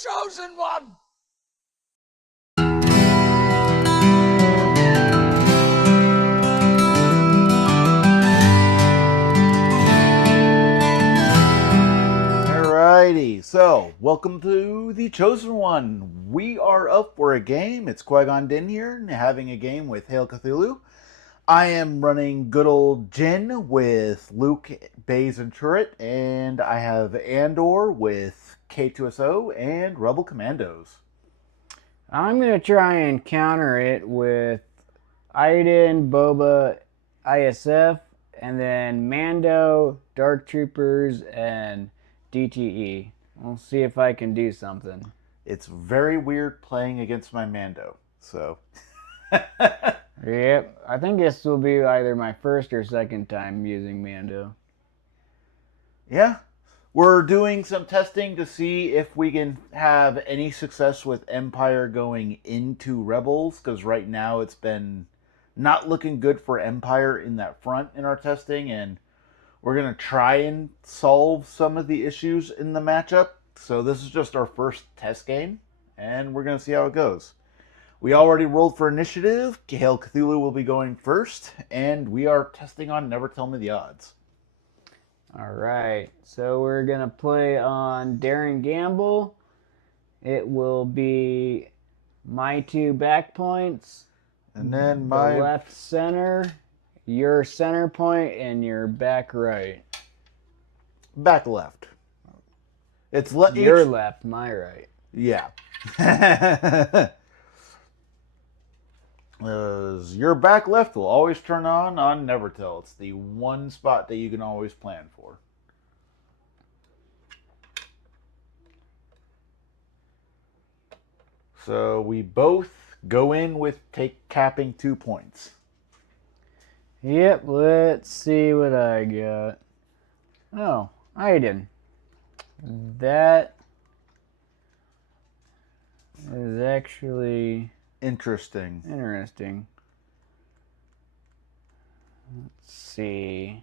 chosen one! Alrighty, so welcome to the Chosen One. We are up for a game. It's Qui-Gon Din here, having a game with Hail Cthulhu. I am running good old Jin with Luke, Baze, and Turret, and I have Andor with K2SO and Rebel Commandos. I'm going to try and counter it with Iden, Boba, ISF, and then Mando, Dark Troopers, and DTE. We'll see if I can do something. It's very weird playing against my Mando, so... Yep, I think this will be either my first or second time using Mando. Yeah, we're doing some testing to see if we can have any success with Empire going into Rebels, because right now it's been not looking good for Empire in that front in our testing, and we're going to try and solve some of the issues in the matchup. So this is just our first test game, and we're going to see how it goes. We already rolled for initiative. Hail Cthulhu will be going first, and we are testing on Never Tell Me the Odds. Alright, so we're going to play on Daring Gamble. It will be my 2 back points, And then the left center, your center point, and your back right. Back left. It's your left, my right. Yeah. Your back left will always turn on Nevertell. It's the one spot that you can always plan for. So we both go in with capping 2 points. Yep, let's see what I got. Oh, Iden. That is actually interesting. Let's see.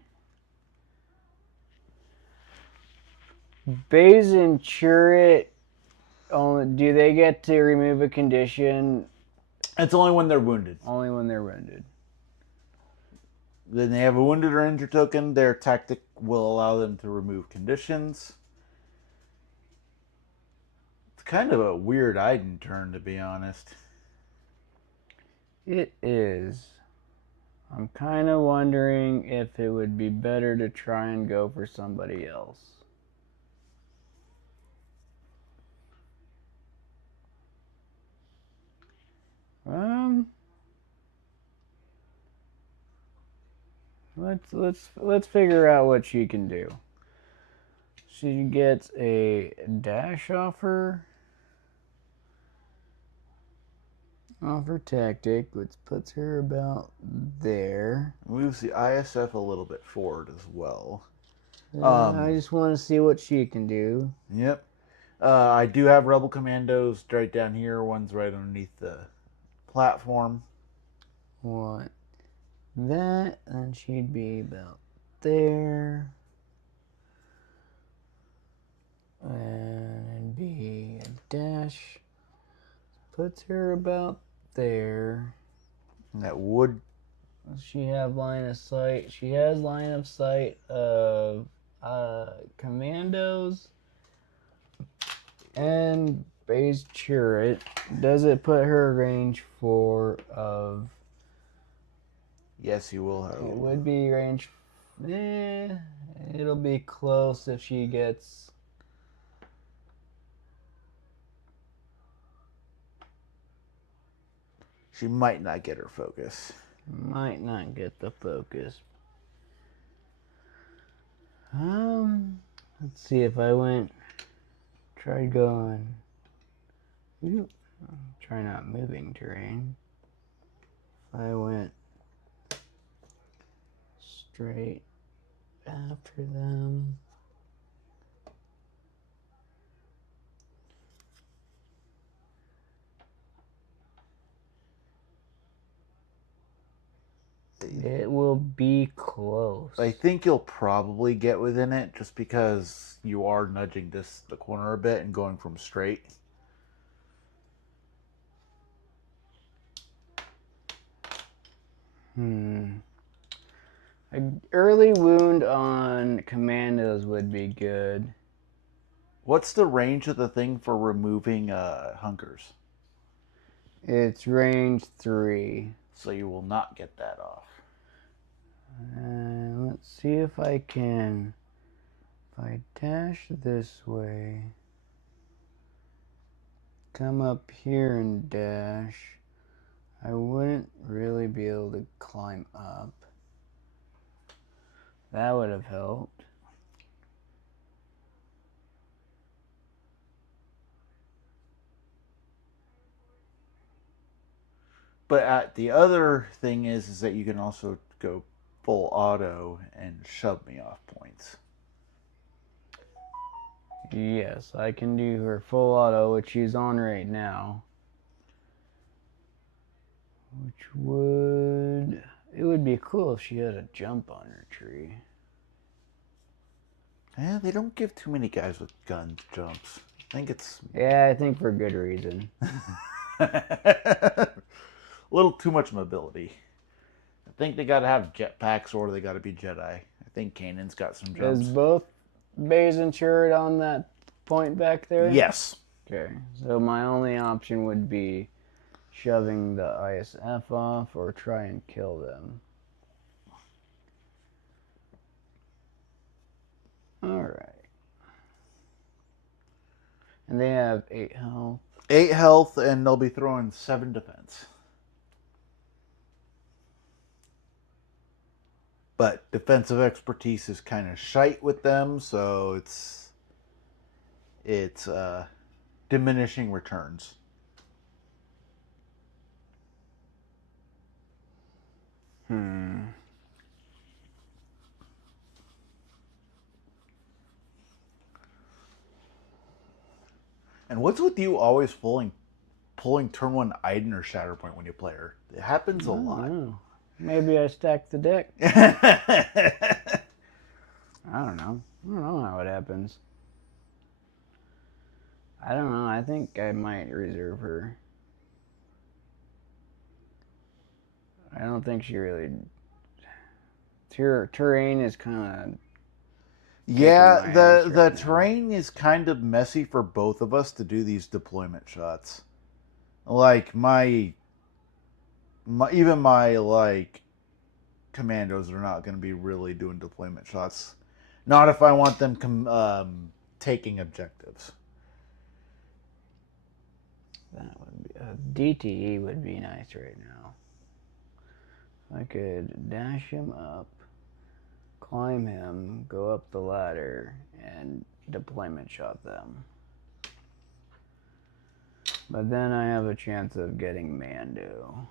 Baze and Turret, do they get to remove a condition? It's only when they're wounded. Only when they're wounded. Then they have a wounded or injured token. Their tactic will allow them to remove conditions. It's kind of a weird Iden turn, to be honest. It is. I'm kind of wondering if it would be better to try and go for somebody else. Let's figure out what she can do. She gets a dash offer tactic, which puts her about there. Moves the ISF a little bit forward as well. I just want to see what she can do. Yep. I do have Rebel Commandos right down here. One's right underneath the platform. What? That, and she'd be about there. And it'd be a dash. Puts her about there. And that would... Does she have line of sight? She has line of sight of Commandos and Baze Turret. Does it put her range 4 of... Yes, you will have. It would be range... it'll be close if she gets... She might not get her focus. Might not get the focus. Let's see if I tried going... Try not moving terrain. If I went straight after them. It will be close. I think you'll probably get within it just because you are nudging the corner a bit and going from straight. Hmm. An early wound on commandos would be good. What's the range of the thing for removing hunkers? It's range 3. So you will not get that off. Let's see if I can. If I dash this way, come up here and dash, I wouldn't really be able to climb up. That would have helped. But the other thing is that you can also go full auto and shove me off points. Yes, I can do her full auto, which she's on right now. Which would... It would be cool if she had a jump on her tree. Yeah, they don't give too many guys with guns jumps. I think it's Yeah, I think for good reason. a little too much mobility. I think they got to have jetpacks or they got to be Jedi. I think Kanan's got some jumps. Is both bays insured on that point back there? Yes. Okay, so my only option would be shoving the ISF off or try and kill them. Alright. And they have 8 health. 8 health, and they'll be throwing 7 defense. But defensive expertise is kind of shite with them, so it's diminishing returns. Hmm. And what's with you always pulling turn 1 Iden or Shatterpoint when you play her? It happens a lot. Know. Maybe I stacked the deck. I don't know. I don't know how it happens. I don't know. I think I might reserve her. I don't think she really... Terrain is kind of... Yeah, the terrain is kind of messy for both of us to do these deployment shots. Like my like commandos are not going to be really doing deployment shots. Not if I want them taking objectives. That would be... DTE would be nice right now. I could dash him up, climb him, go up the ladder, and deployment shot them. But then I have a chance of getting Mando,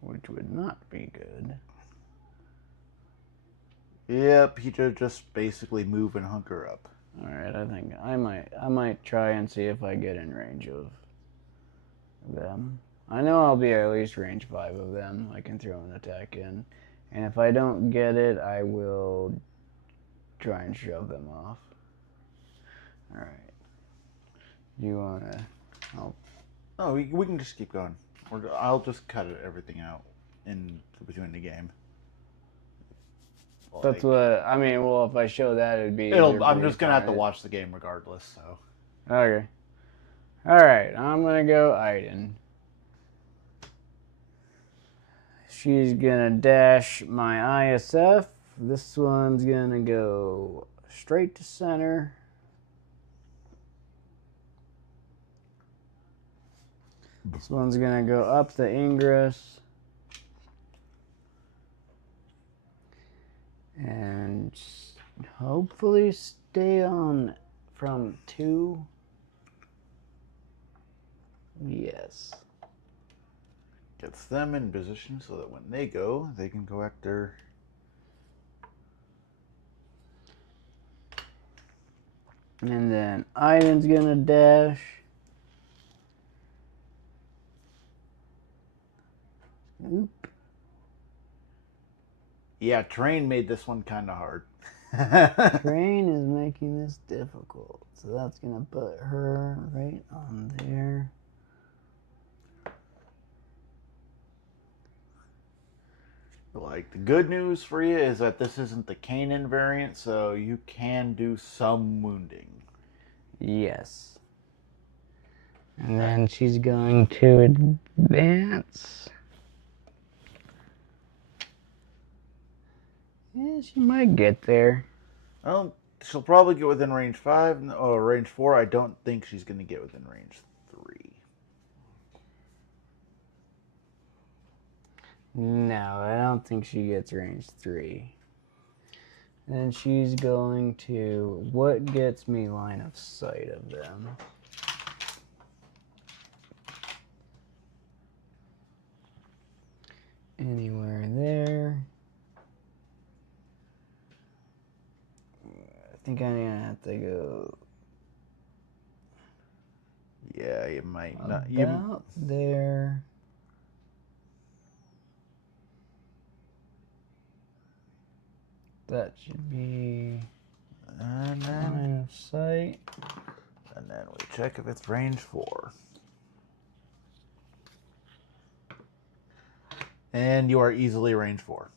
which would not be good. Yep, he should just basically move and hunker up. Alright, I think I might try and see if I get in range of them. I know I'll be at least range 5 of them. I can throw an attack in. And if I don't get it, I will try and shove them off. Alright. You wanna... Oh, we can just keep going. I'll just cut everything out in between the game. That's what I mean. Well, if I show that, it'd be. I'm just gonna have to watch the game regardless. So. Okay. All right. I'm gonna go Iden. She's gonna dash my ISF. This one's gonna go straight to center. This one's gonna go up the ingress. And hopefully stay on from 2. Yes. Gets them in position so that when they go, they can go after. And then Iden's gonna dash. Oop. Yeah, terrain made this one kind of hard. Terrain is making this difficult. So that's going to put her right on there. Like, the good news for you is that this isn't the Kanan variant, so you can do some wounding. Yes. And then she's going to advance. Yeah, she might get there. Well, she'll probably get within range 5. Oh, range 4. I don't think she's going to get within range 3. No, I don't think she gets range 3. And she's going to... What gets me line of sight of them? Anywhere there. I think I'm gonna have to go Yeah, you might not. about there. That should be And then, line of sight. and then we check if it's range 4. And you are easily range 4.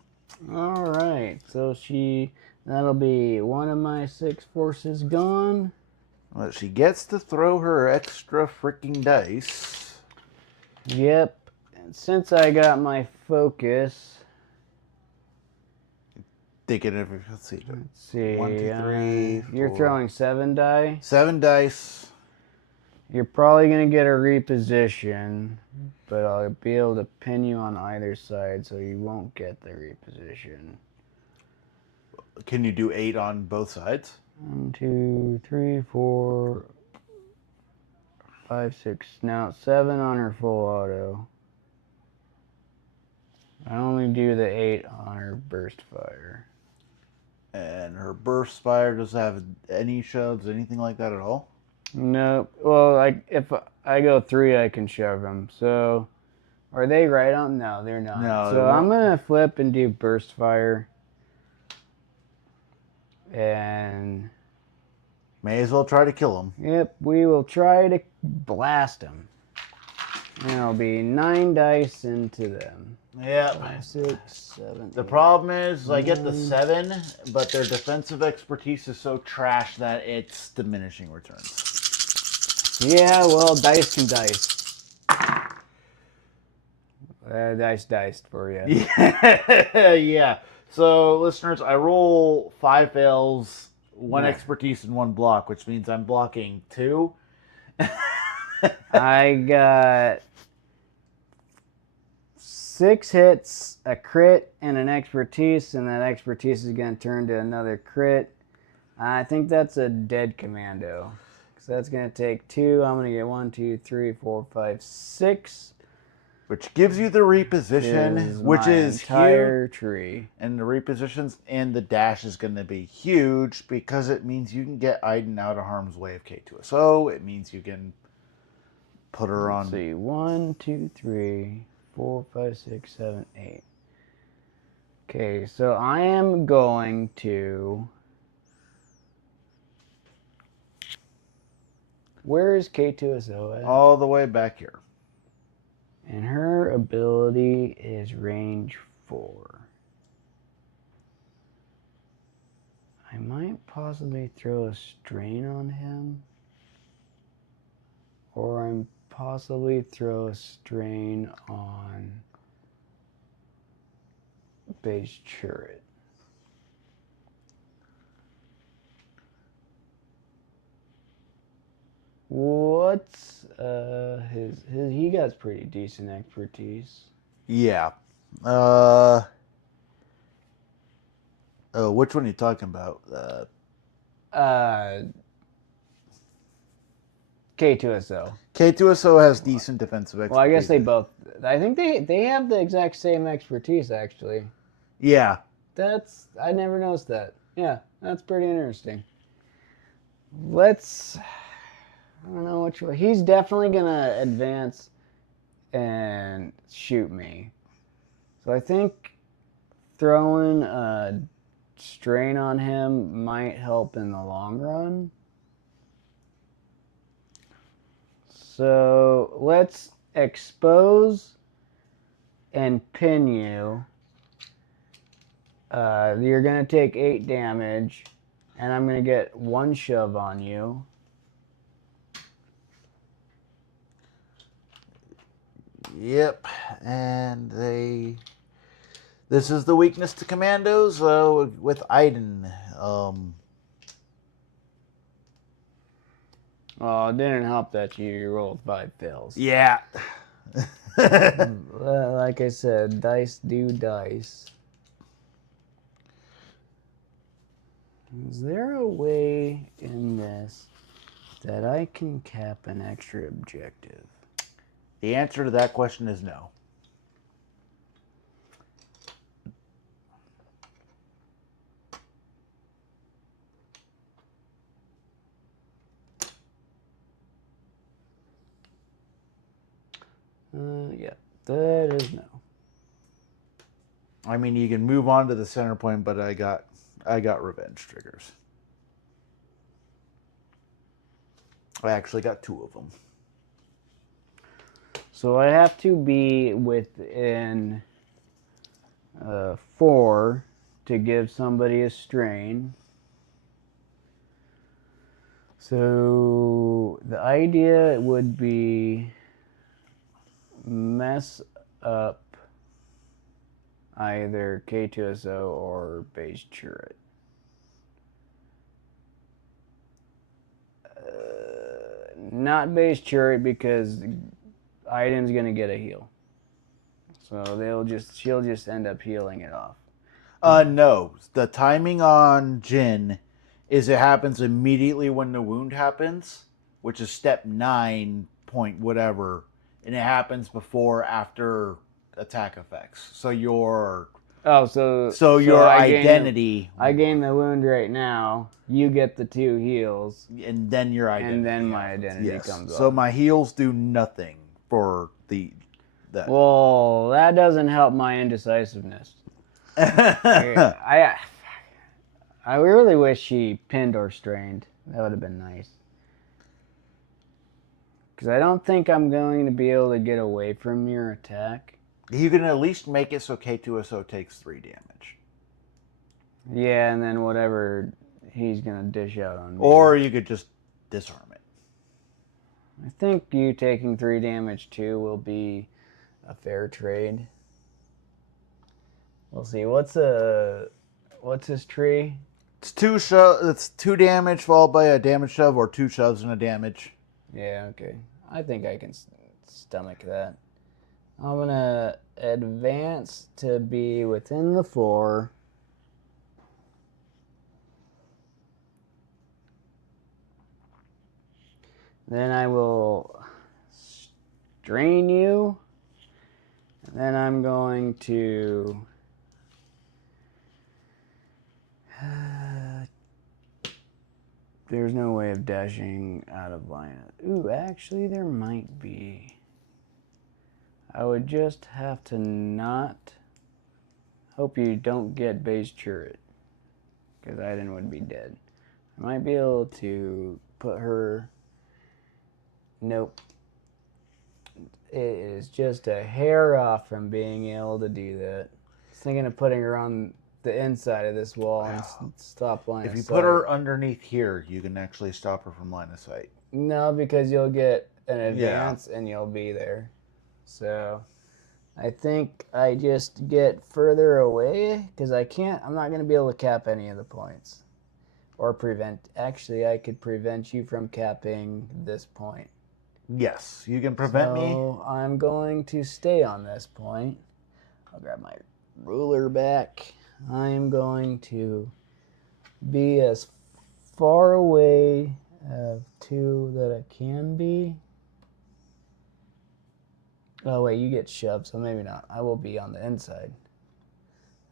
All right, so that'll be one of my 6 forces gone. Well, she gets to throw her extra freaking dice. Yep, and since I got my focus, Thinking of, let's see. let's see. 1, 2, 3. You're 4. throwing 7 die. 7 dice. You're probably gonna get a reposition, but I'll be able to pin you on either side, so you won't get the reposition. Can you do 8 on both sides? 1, 2, 3, 4, 5, 6. Now 7 on her full auto. I only do the 8 on her burst fire. And her burst fire doesn't have any shoves, anything like that at all? Nope. Well, like if I go 3, I can shove them. So, are they right on? No, they're not. No, So I'm gonna flip and do burst fire. And may as well try to kill him. yep, we will try to blast them. And it'll be 9 dice into them. Yep. 5, 6, 7. The 8. problem is, I get the 9. 7, but their defensive expertise is so trash that it's diminishing returns. Yeah, well, dice can dice. Dice diced for you. Yeah, yeah. So, listeners, I roll 5 fails, 1 Yeah. expertise, and 1 block, which means I'm blocking 2. I got 6 hits, a crit, and an expertise, and that expertise is going to turn to another crit. I think that's a dead commando. So that's going to take 2. I'm going to get 1, 2, 3, 4, 5, 6. Which gives you the reposition, which is entire huge. tree. And the repositions and the dash is going to be huge because it means you can get Aiden out of harm's way of K2SO. It means you can put her on. Let's see, 1, 2, 3, 4, 5, 6, 7, 8. Okay, so I am going to... Where is K2SO at? All the way back here. And her ability is range 4. I might possibly throw a strain on him. Or I'm possibly throw a strain on base turret. What's his he got pretty decent expertise. Yeah. Oh, which one are you talking about? K2SO. K2SO has decent defensive expertise. Well, I guess they both. I think they have the exact same expertise actually. Yeah. I never noticed that. Yeah, that's pretty interesting. Let's. I don't know which way. He's definitely gonna advance and shoot me. So I think throwing a strain on him might help in the long run. So let's expose and pin you. You're gonna take 8 damage, and I'm gonna get 1 shove on you. Yep, and this is the weakness to commandos with Aiden. Oh, it didn't help that you rolled 5 fails. Yeah. Like I said, dice do dice. Is there a way in this that I can cap an extra objective? The answer to that question is no. Yeah, that is no. I mean, you can move on to the center point, but I got revenge triggers. I actually got 2 of them. So I have to be within 4 to give somebody a strain. So the idea would be mess up either K2SO or base turret. Not base turret because Aiden's gonna get a heal. So she'll just end up healing it off. No. The timing on Jin is it happens immediately when the wound happens, which is step 9 point whatever, and it happens before after attack effects. So your identity I gain the wound right now. You get the 2 heals, and then your identity and then my identity comes off. So my heals do nothing for that. Well, that doesn't help my indecisiveness. I really wish she pinned or strained. That would have been nice. Because I don't think I'm going to be able to get away from your attack. You can at least make it so K2SO takes 3 damage. Yeah, and then whatever he's going to dish out on me. Or you could just disarm it. I think you taking 3 damage too will be a fair trade. We'll see. What's his tree? It's 2 damage followed by a damage shove, or 2 shoves and a damage. Yeah, okay. I think I can stomach that. I'm gonna advance to be within the 4. Then I will strain you. And then I'm going to there's no way of dashing out of line. Ooh, actually there might be. I would just have to not hope you don't get base turret, because Aiden would be dead. I might be able to put her. Nope. It is just a hair off from being able to do that. I was thinking of putting her on the inside of this wall and stop line of sight. If you put her underneath here, you can actually stop her from line of sight. No, because you'll get an advance and you'll be there. So I think I just get further away because I'm not going to be able to cap any of the points. Or prevent. Actually, I could prevent you from capping this point. Yes, you can prevent me. So I'm going to stay on this point. I'll grab my ruler back. I'm going to be as far away of 2 that I can be. Oh wait, you get shoved, so maybe not. I will be on the inside.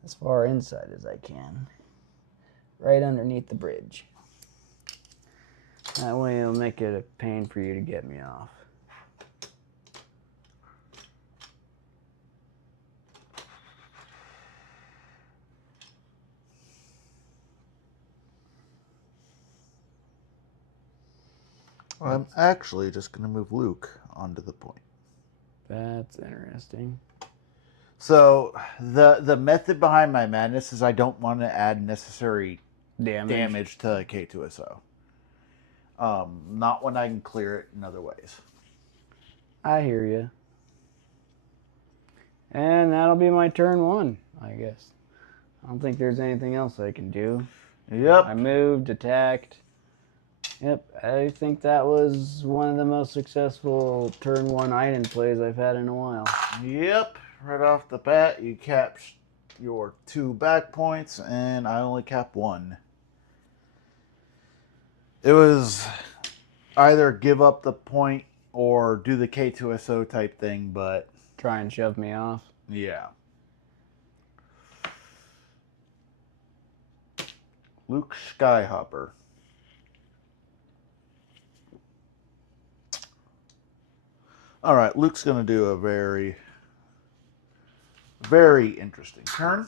As far inside as I can. Right underneath the bridge. That way it'll make it a pain for you to get me off. I'm actually just going to move Luke onto the point. That's interesting. So the method behind my madness is I don't want to add necessary Damage. damage to K2SO. Not when I can clear it in other ways. I hear you. And that'll be my turn 1, I guess. I don't think there's anything else I can do. Yep. I moved, attacked. Yep, I think that was one of the most successful turn 1 item plays I've had in a while. Yep. Right off the bat, you cap your 2 back points, and I only cap 1. It was either give up the point or do the K2SO type thing, but Try and shove me off. yeah. Luke Skyhopper. All right, Luke's going to do a very, very interesting turn.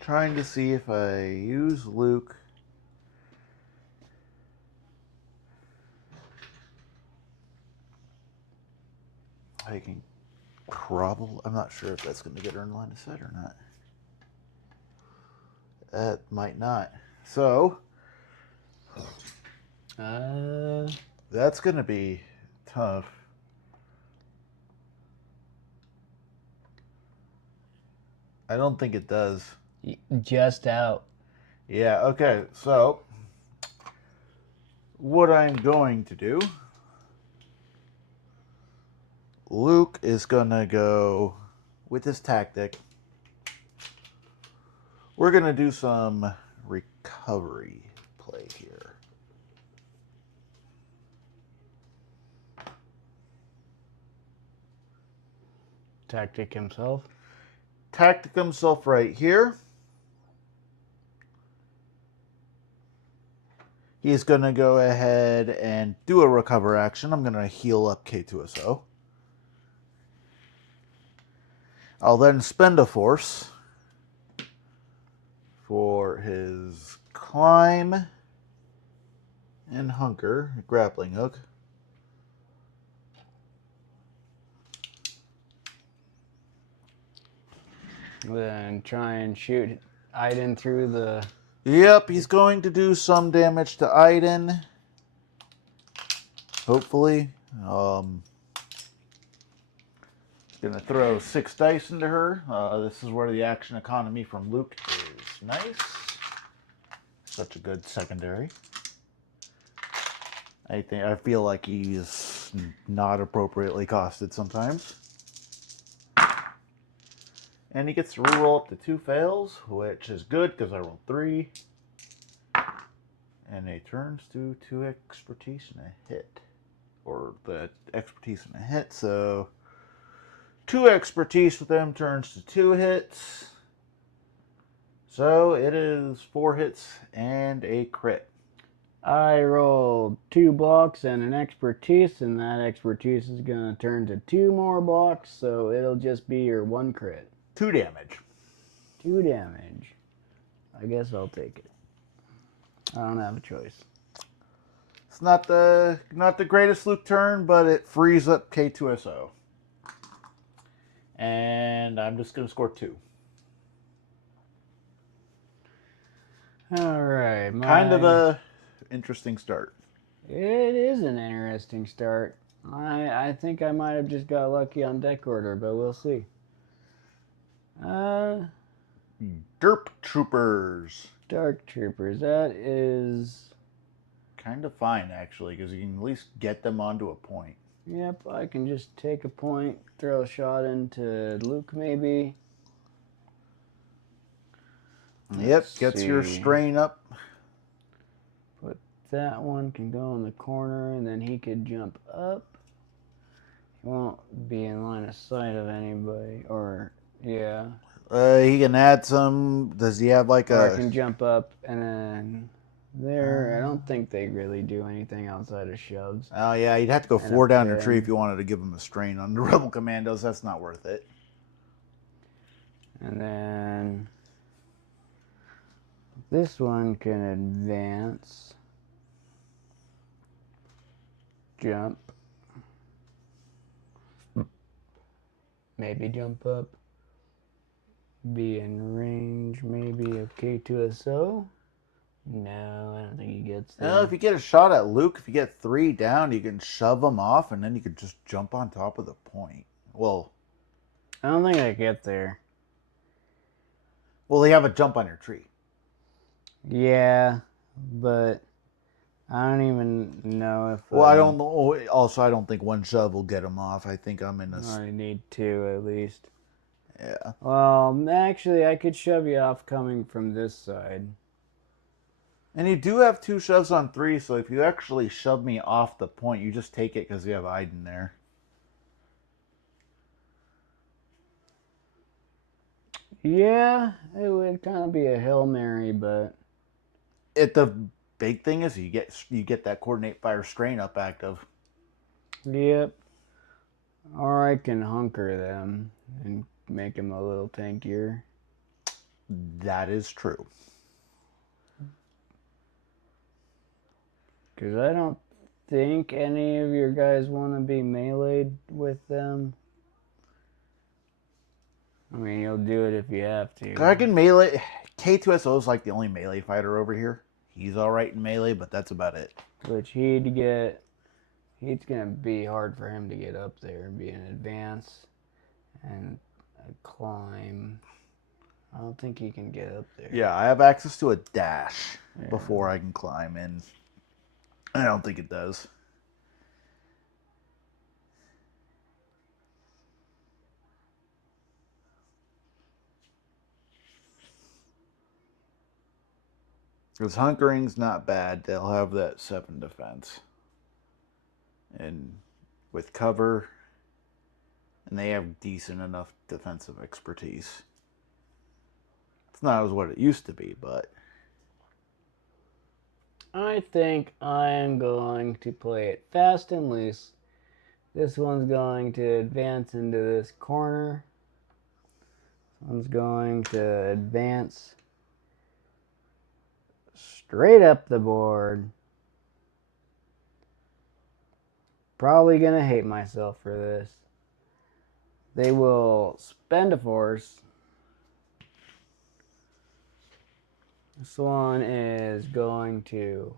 Trying to see if I use Luke. I can probably. I'm not sure if that's going to get her in line of sight or not. That might not. So that's going to be tough. I don't think it does. Just out. Yeah, okay. So what I'm going to do, Luke is going to go with his tactic. We're going to do some recovery play here. Tactic himself. Tactic himself right here. He's going to go ahead and do a recover action. I'm going to heal up K2SO. I'll then spend a force for his climb and hunker, grappling hook. Then try and shoot Aiden through the... Yep, he's going to do some damage to Aiden. Hopefully. Gonna throw 6 dice into her. This is where the action economy from Luke is nice. Such a good secondary. I feel like he's not appropriately costed sometimes. And he gets to reroll up to 2 fails, which is good because I rolled 3. And he turns to 2 expertise and a hit. Or the expertise and a hit, so 2 expertise with them turns to 2 hits. So it is 4 hits and a crit. I rolled 2 blocks and an expertise, and that expertise is going to turn to 2 more blocks, so it'll just be your 1 crit. 2 damage. 2 damage. I guess I'll take it. I don't have a choice. It's not the greatest Luke turn, but it frees up K2SO. And I'm just going to score 2. All right. Kind of a interesting start. It is an interesting start. I think I might have just got lucky on deck order, but we'll see. Derp Troopers. Dark Troopers. That is kind of fine, actually, because you can at least get them onto a point. Yep, I can just take a point, throw a shot into Luke, maybe. Yep, gets your strain up. Put that one, can go in the corner, and then he could jump up. He won't be in line of sight of anybody, or, yeah. He can add some. Does he have like or I can jump up, and then there. I don't think they really do anything outside of shoves. Oh, yeah, you'd have to go And 4 a down your pin. tree if you wanted to give him a strain on the Rebel Commandos. That's not worth it. And then this one can advance, jump, maybe jump up, be in range maybe of K2SO. No, I don't think he gets there. If you get a shot at Luke, if you get 3 down, you can shove him off, and then you can just jump on top of the point. Well, I don't think I get there. Well, they have a jump on your tree. Yeah, but I don't even know if. Well, I don't know. Also, I don't think 1 shove will get him off. I think I'm in a. I need 2 at least. Yeah. Well, actually, I could shove you off coming from this side. And you do have 2 shoves on 3, so if you actually shove me off the point, you just take it because you have Iden there. Yeah, it would kind of be a Hail Mary, but The big thing is you get that coordinate fire strain up active. yep. Or I can hunker them and make them a little tankier. That is true. Because I don't think any of your guys want to be meleeed with them. I mean, you'll do it if you have to. I can melee. K2SO is like the only melee fighter over here. He's alright in melee, but that's about it. Which it's going to be hard for him to get up there, be an advance and a climb. I don't think he can get up there. Yeah, I have access to a dash before I can climb in. I don't think it does. Because hunkering's not bad. They'll have that 7 defense. And with cover, and they have decent enough defensive expertise. It's not as what it used to be, but I think I am going to play it fast and loose. This one's going to advance into this corner. This one's going to advance straight up the board. Probably going to hate myself for this. They will spend a force. This one is going to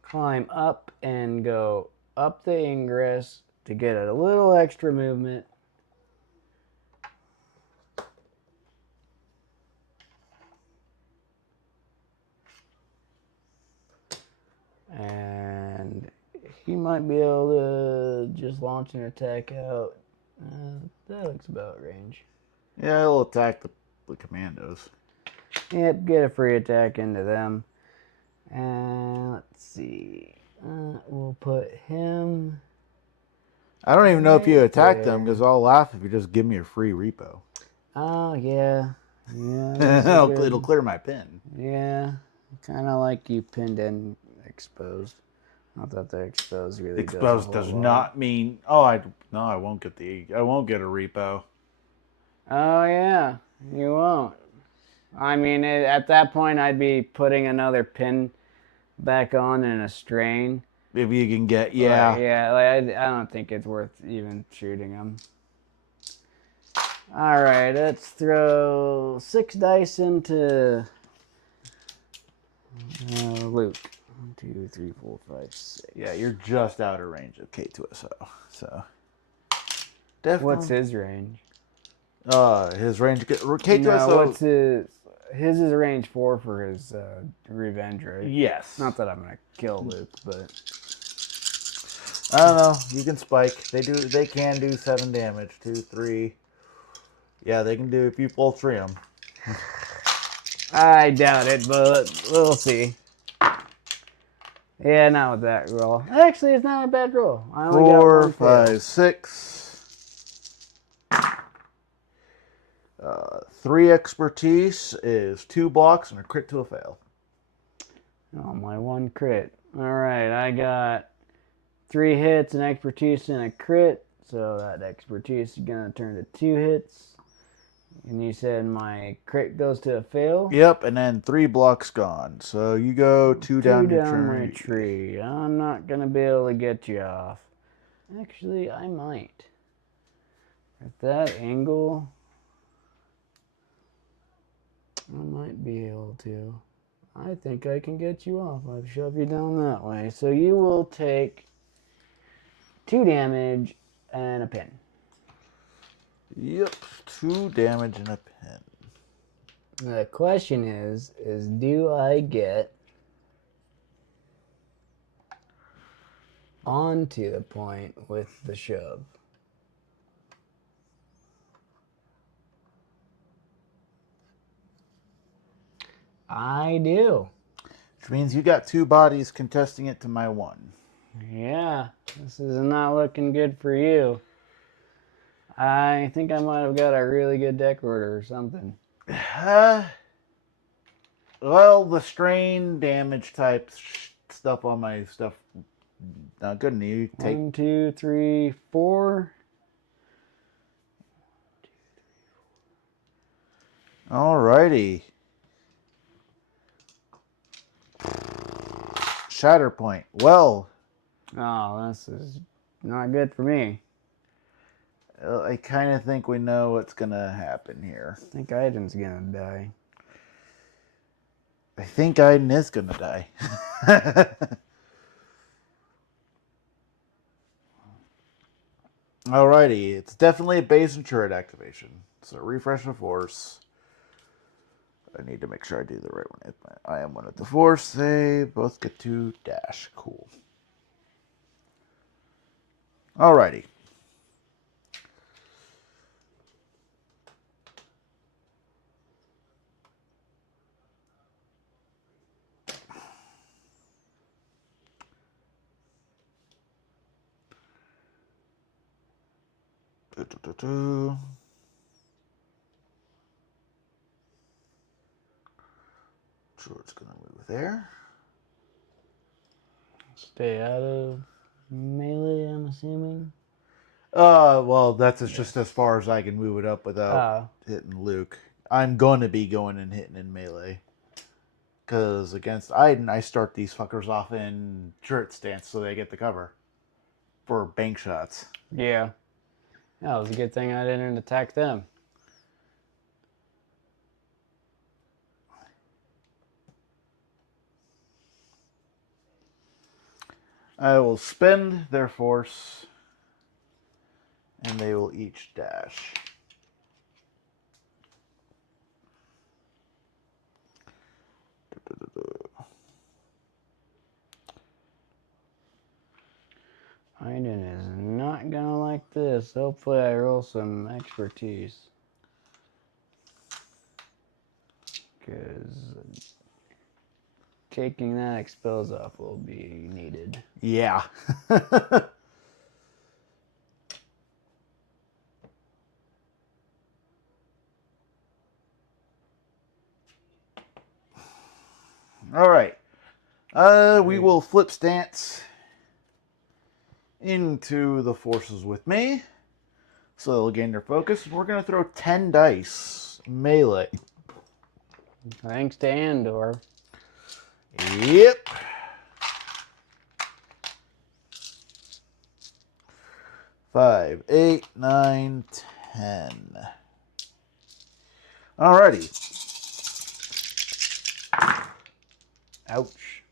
climb up and go up the ingress to get a little extra movement. And he might be able to just launch an attack out. That looks about range. yeah, he'll attack the commandos. Yep, get a free attack into them. And let's see. We'll put him. I don't even know if you right attack there. them because I'll laugh if you just give me a free repo. Oh, yeah. Yeah. It'll clear my pin. Yeah. Kind of like you pinned and exposed. Not that the exposed really Exposed does not mean I won't get a repo. Oh yeah, you won't. I mean, at that point, I'd be putting another pin back on in a strain. If you can get I don't think it's worth even shooting them. All right, let's throw 6 dice into Luke. 1, 2, 3, 4, 5, 6. Yeah, you're just out of range of K2SO. So definitely. What's his range? His range K2SO. No, what's his is range 4 for his revenge, right? Yes. Not that I'm gonna kill Luke, but I don't know. You can spike. They can do 7 damage. 2, 3. Yeah, they can do if you pull 3 of them. I doubt it, but we'll see. Yeah, not with that roll. Actually, it's not a bad roll. I only got 4, one fail. 5, 6. 3 expertise is 2 blocks and a crit to a fail. Oh, my 1 crit. Alright, I got 3 hits, an expertise, and a crit. So that expertise is going to turn to 2 hits. And you said my crit goes to a fail? Yep, and then 3 blocks gone. So you go 2 down your down turn. my tree. I'm not going to be able to get you off. Actually, I might. At that angle, I might be able to. I think I can get you off. I've shoved you down that way. So you will take 2 damage and a pin. Yep, 2 damage and a pin. The question is do I get onto the point with the shove? I do. Which means you got 2 bodies contesting it to my 1. Yeah, this is not looking good for you. I think I might have got a really good deck order or something. Well, the strain damage type stuff on my stuff not good. You take 1, 2, 3, 4. Alrighty. Shatterpoint. Well, Oh, this is not good for me. I kind of think we know what's gonna happen here. I think Aiden's gonna die. I think Aiden is gonna die. Alrighty, it's definitely a base and turret activation. So refresh the force. I need to make sure I do the right one. I am one at the force. They both get to dash. Cool. Alrighty. So it's gonna move there. Stay out of melee, I'm assuming. Well, that's just as far as I can move it up without hitting Luke. I'm going to be going and hitting in melee. Because against Aiden, I start these fuckers off in turret stance so they get the cover for bank shots. Yeah. That was a good thing I didn't attack them. I will spend their force, and they will each dash. Aiden is not gonna like this. Hopefully I roll some expertise. Because taking that expels off will be needed. Yeah. All right. We will flip stance into the forces with me. So they'll gain their focus. We're going to throw 10 dice melee. Thanks to Andor. Yep. Five, 8, 9, 10. Alrighty. Ouch.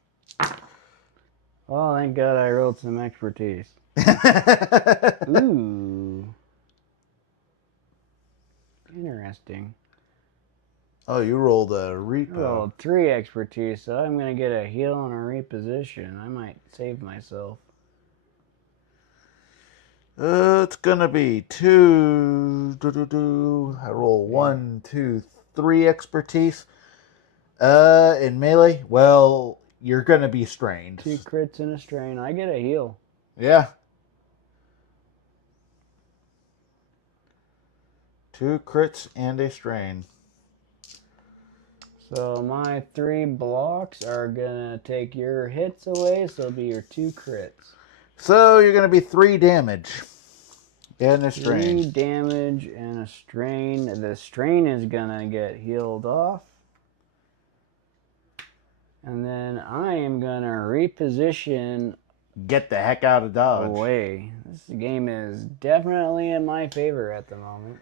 Oh, thank God I rolled some expertise. Ooh. Interesting. Oh, you rolled a I repo. rolled 3 expertise, so I'm going to get a heal and a reposition. I might save myself. It's gonna be 2. I roll 1, 2, 3 expertise. In melee, well, you're gonna be strained. 2 crits and a strain. I get a heal. Yeah. 2 crits and a strain. So my 3 blocks are gonna take your hits away, so it'll be your 2 crits. So you're gonna be 3 damage. And a strain. 3 damage and a strain. The strain is gonna get healed off. And then I am gonna reposition Get the heck out of Dodge. away. This game is definitely in my favor at the moment.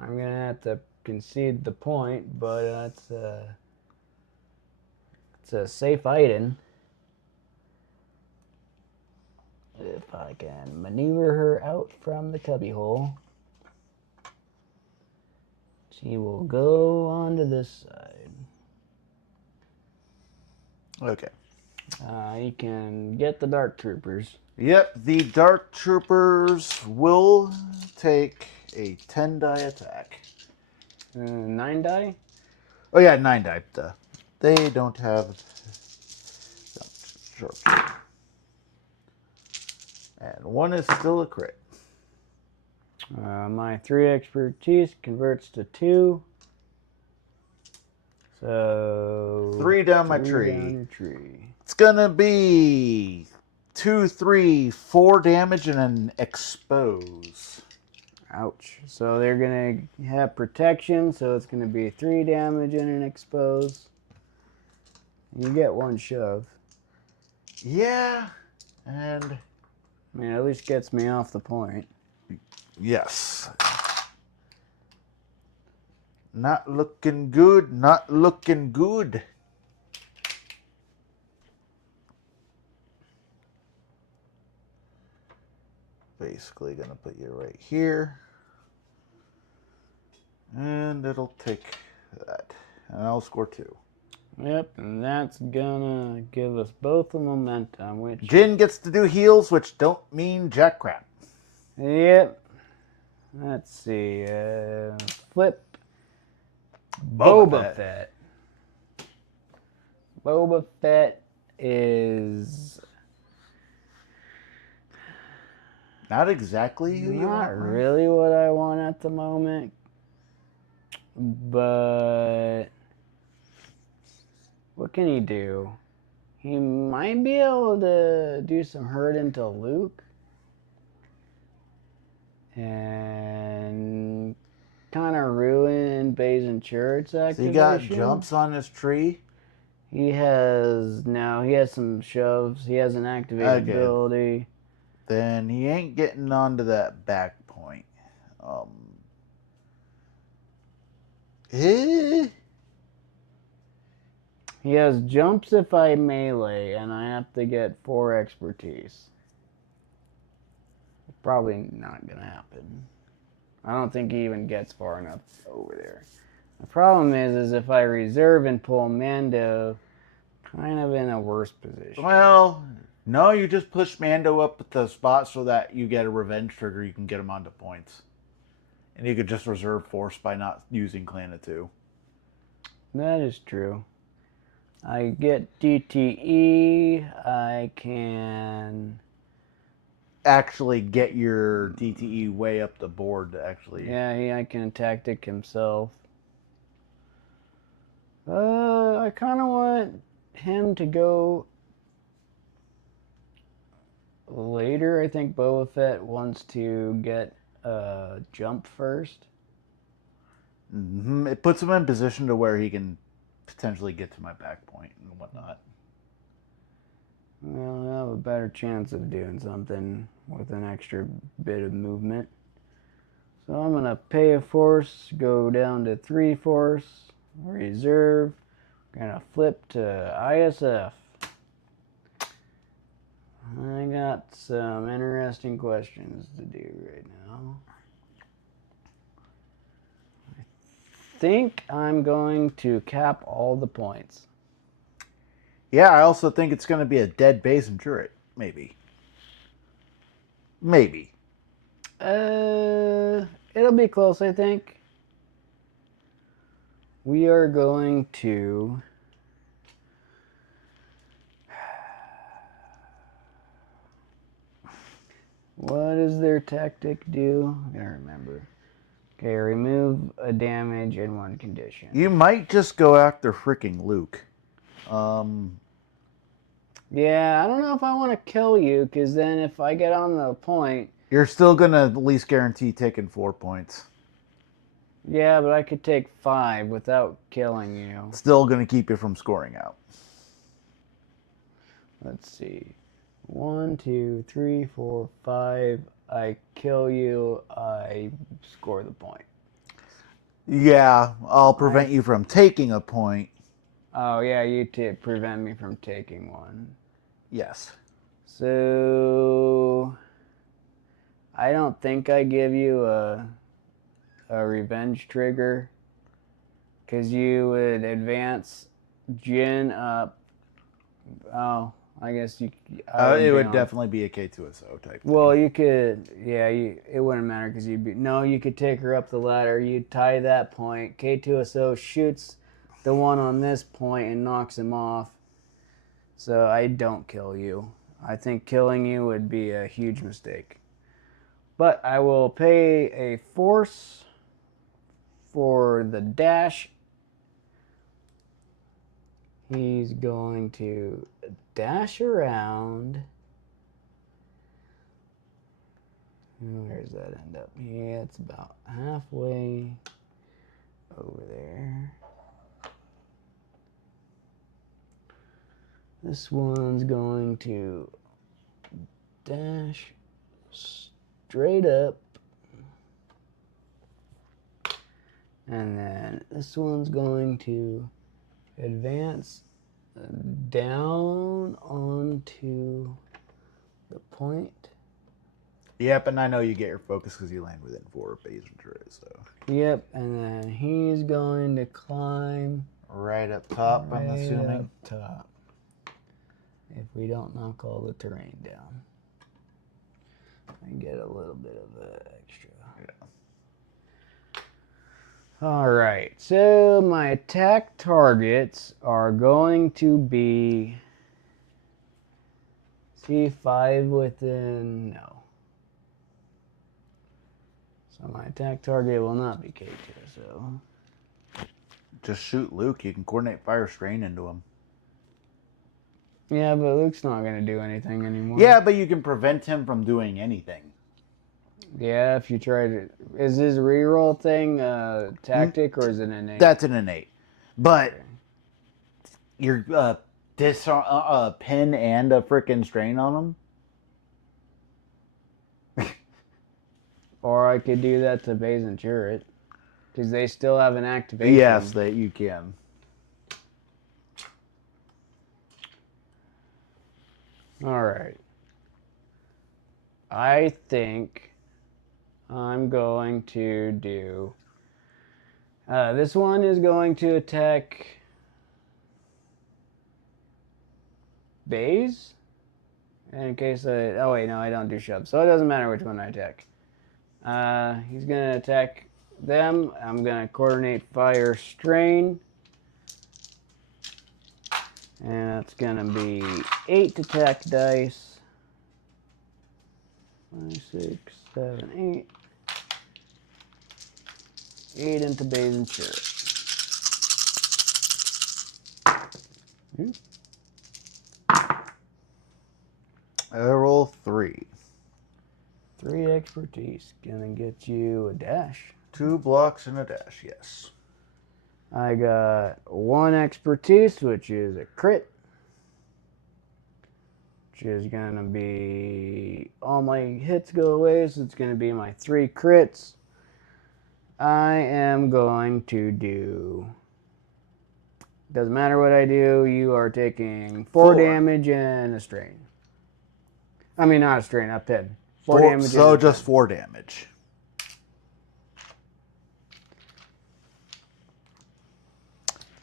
I'm gonna have to concede the point, but it's a safe item. If I can maneuver her out from the cubbyhole, she will go onto this side. Okay. You can get the Dark Troopers. Yep, the Dark Troopers will take a 10 die attack. 9 die? Oh, yeah, 9 die. They don't have. Sharpshooter. And 1 is still a crit. My 3 expertise converts to 2. So 3 down my 3 tree. down your tree. It's gonna be 2, 3, 4 damage and an expose. Ouch. So they're gonna have protection, so it's gonna be 3 damage and an expose. You get 1 shove. Yeah, and I mean, at least gets me off the point. yes. Not looking good, not looking good. Basically gonna put you right here. And it'll take that. And I'll score 2. Yep, and that's gonna give us both a momentum, which... Jin gets to do heals, which don't mean jack crap. Yep. Let's see. Flip. Boba Fett. Boba Fett is... Not exactly who you not want. Right? really what I want at the moment, but what can he do? He might be able to do some hurt into Luke and kind of ruin Basin Church activation. So he got jumps on his tree? He has some shoves. He has an activated ability. Then he ain't getting onto that back point. He has jumps if I melee, and I have to get 4 expertise. Probably not gonna happen. I don't think he even gets far enough over there. The problem is if I reserve and pull Mando, kind of in a worse position. Well, no, you just push Mando up at the spot so that you get a revenge trigger. You can get him onto points. And you could just reserve force by not using Clan of 2. That is true. I get DTE. I can... actually get your DTE way up the board to actually... Yeah, I can tactic himself. I kind of want him to go later. I think Boba Fett wants to get a jump first. Mm-hmm. It puts him in position to where he can potentially get to my back point and whatnot. Well, I'll have a better chance of doing something with an extra bit of movement. So I'm going to pay a force, go down to 3 force, reserve. I'm going to flip to ISF. I got some interesting questions to do right now. I think I'm going to cap all the points. Yeah, I also think it's going to be a dead base and turret. Maybe. Maybe. It'll be close, I think. We are going to... What does their tactic do? I gotta remember. Okay, remove a damage in one condition. You might just go after freaking Luke. Yeah, I don't know if I want to kill you, because then if I get on the point... You're still going to at least guarantee taking 4 points. Yeah, but I could take 5 without killing you. Still going to keep you from scoring out. Let's see. 1, 2, 3, 4, 5. I kill you, I score the point. Yeah, I'll prevent you from taking a point. Oh, yeah, you prevent me from taking one. Yes. So... I don't think I give you a revenge trigger. Because you would advance Jin up. Oh, I guess you... it would definitely be a K2SO type thing. Well, you could... Yeah, it wouldn't matter because you'd be... No, you could take her up the ladder. You tie that point. K2SO shoots the one on this point and knocks him off. So I don't kill you. I think killing you would be a huge mistake. But I will pay a force for the dash. He's going to dash around. Where does that end up? Yeah, it's about halfway over there. This one's going to dash straight up. And then this one's going to advance down onto the point. Yep, and I know you get your focus because you land within 4 base and turret, so. Yep, and then he's going to climb right up top, right I'm assuming. Up top. If we don't knock all the terrain down. And get a little bit of extra. Yeah. Alright, so my attack targets are going to be... See, 5 within... No. So my attack target will not be K2, so... Just shoot Luke. You can coordinate fire strain into him. Yeah, but Luke's not going to do anything anymore. Yeah, but you can prevent him from doing anything. Yeah, if you try to... Is his reroll thing a tactic or is it innate? That's an innate. But your pin and a frickin' strain on him? Or I could do that to Base and Turret. Because they still have an activation. Yes, that you can. Alright. I think I'm going to do... this one is going to attack Bays. In case I... Oh wait, no, I don't do shove. So it doesn't matter which one I attack. He's going to attack them. I'm going to coordinate fire strain. And that's going to be 8 attack dice. 5, 6, 7, 8. 8 into Base and Turret. I roll 3. 3 expertise. Gonna get you a dash. 2 blocks and a dash, yes. I got 1 expertise, which is a crit. Which is gonna be... All my hits go away, so it's gonna be my 3 crits. I am going to do... Doesn't matter what I do, you are taking 4 damage and a strain. I mean, not a strain, a pin. 4 damage. So just 4 damage.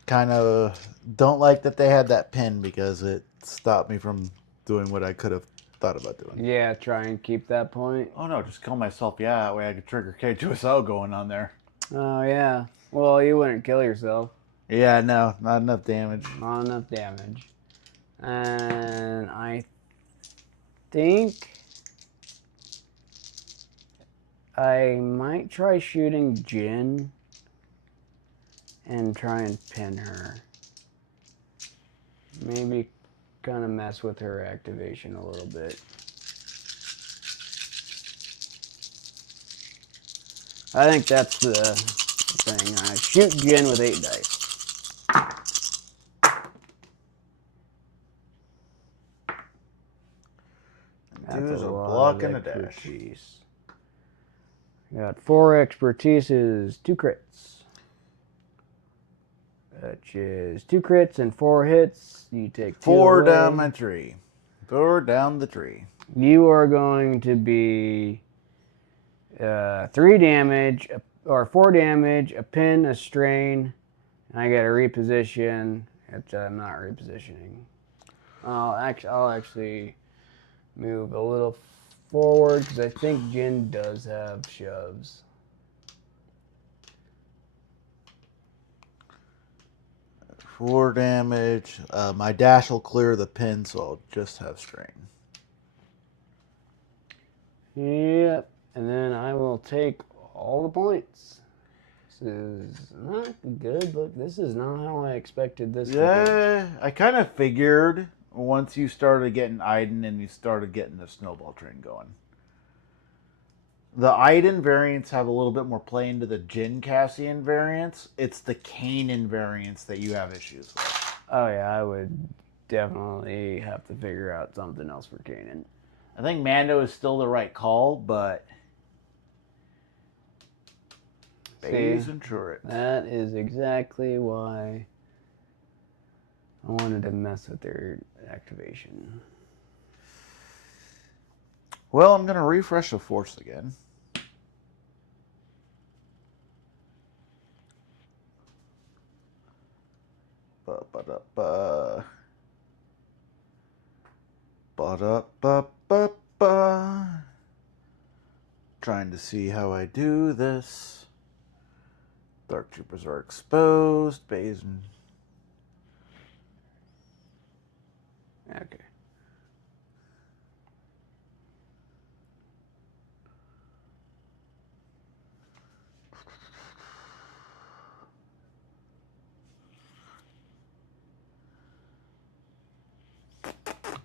kind of don't like that they had that pin because it stopped me from doing what I could have thought about doing. Yeah, try and keep that point. Oh no, just kill myself. Yeah, that way I could trigger K2SO going on there. Oh, yeah. Well, you wouldn't kill yourself. Yeah, no, not enough damage. Not enough damage. And I think I might try shooting Jin and try and pin her. Maybe kind of mess with her activation a little bit. I think that's the thing. I shoot Jin with 8 dice. That's There's a lot block of and a dash. expertise. Got 4 expertises, 2 crits. Which is 2 crits and 4 hits. You take 2 4 away. down my tree. 4 down the tree. You are going to be 3 damage, or 4 damage, a pin, a strain, and I get a reposition, which I'm not repositioning. I'll actually move a little forward because I think Jin does have shoves. Four damage. My dash will clear the pin, so I'll just have strain. Yep, and then I will take all the points. This is not good. Look, this is not how I expected this to Yeah, I kind of figured once you started getting Iden and you started getting the snowball train going. The Iden variants have a little bit more play into the Jin Cassian variants. It's the Kanan variants that you have issues with. be. Oh yeah, I would definitely have to figure out something else for Kanan. I think Mando is still the right call, but Baze and Turret. That is exactly why I wanted to mess with their activation. Well, I'm going to refresh the Force again. Ba-ba-da-ba. Ba-da-ba-ba-ba. Trying to see how I do this. Dark Troopers are exposed. Baze and... Okay.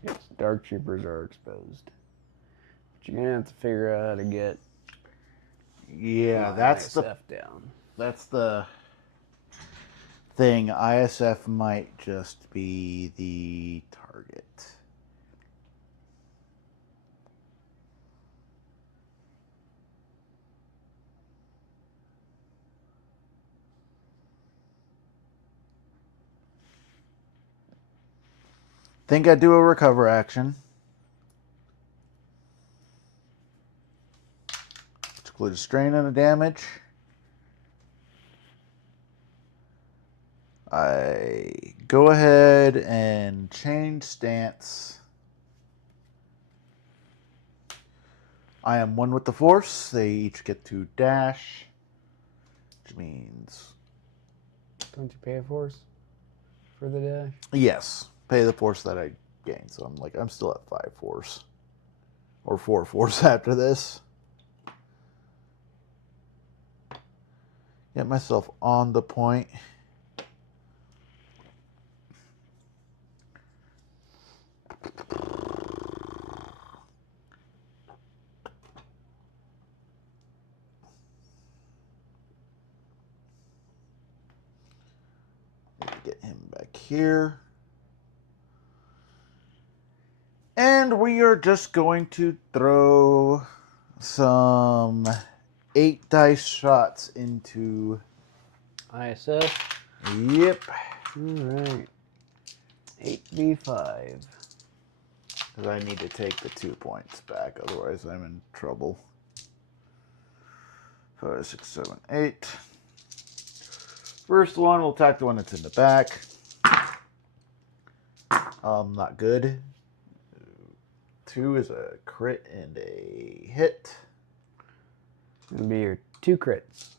Yes, Dark Troopers are exposed. But you're gonna have to figure out how to get Yeah, that's ISF down. That's the thing. ISF might just be the target. Think I'd do a recover action. Exclude a strain and a damage. I go ahead and change stance. I am one with the Force. They each get to dash, which means... Don't you pay a force for the dash? Yes, pay the Force that I gained. So I'm still at 5 Force. Or 4 Force after this. Get myself on the point. Get him back here. And we are just going to throw some 8 dice shots into ISF. Yep. Alright. 8v5. Because I need to take the 2 points back, otherwise I'm in trouble. 5, 6, 7, 8. First one will attack the one that's in the back. Not good. 2 is a crit and a hit. It'll be your 2 crits.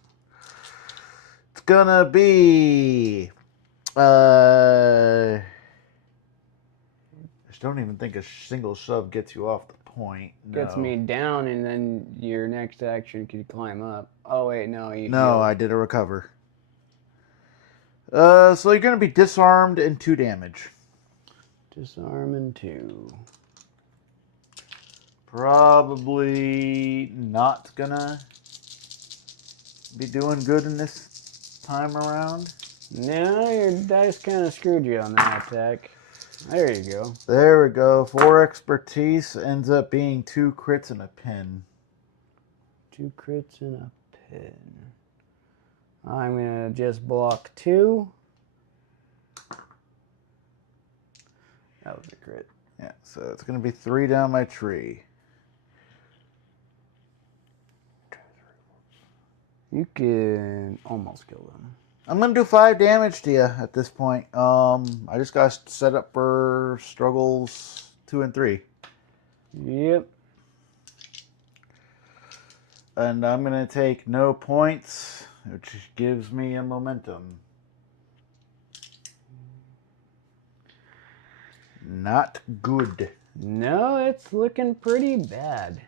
It's gonna be. I just don't even think a single shove gets you off the point. No. Gets me down, and then your next action could climb up. Oh wait, no, you. No, healed. I did a recover. So you're gonna be disarmed and 2 damage. Disarm and 2. Probably not gonna be doing good in this time around. No, your dice kind of screwed you on that attack. There you go. There we go. 4 expertise ends up being 2 crits and a pin. 2 crits and a pin. I'm gonna just block 2. That was a crit. Yeah, so it's gonna be 3 down my tree. You can almost kill them. I'm gonna do 5 damage to you at this point. I just got set up for struggles 2 and 3. Yep. And I'm gonna take no points, which gives me a momentum. Not good. No, it's looking pretty bad.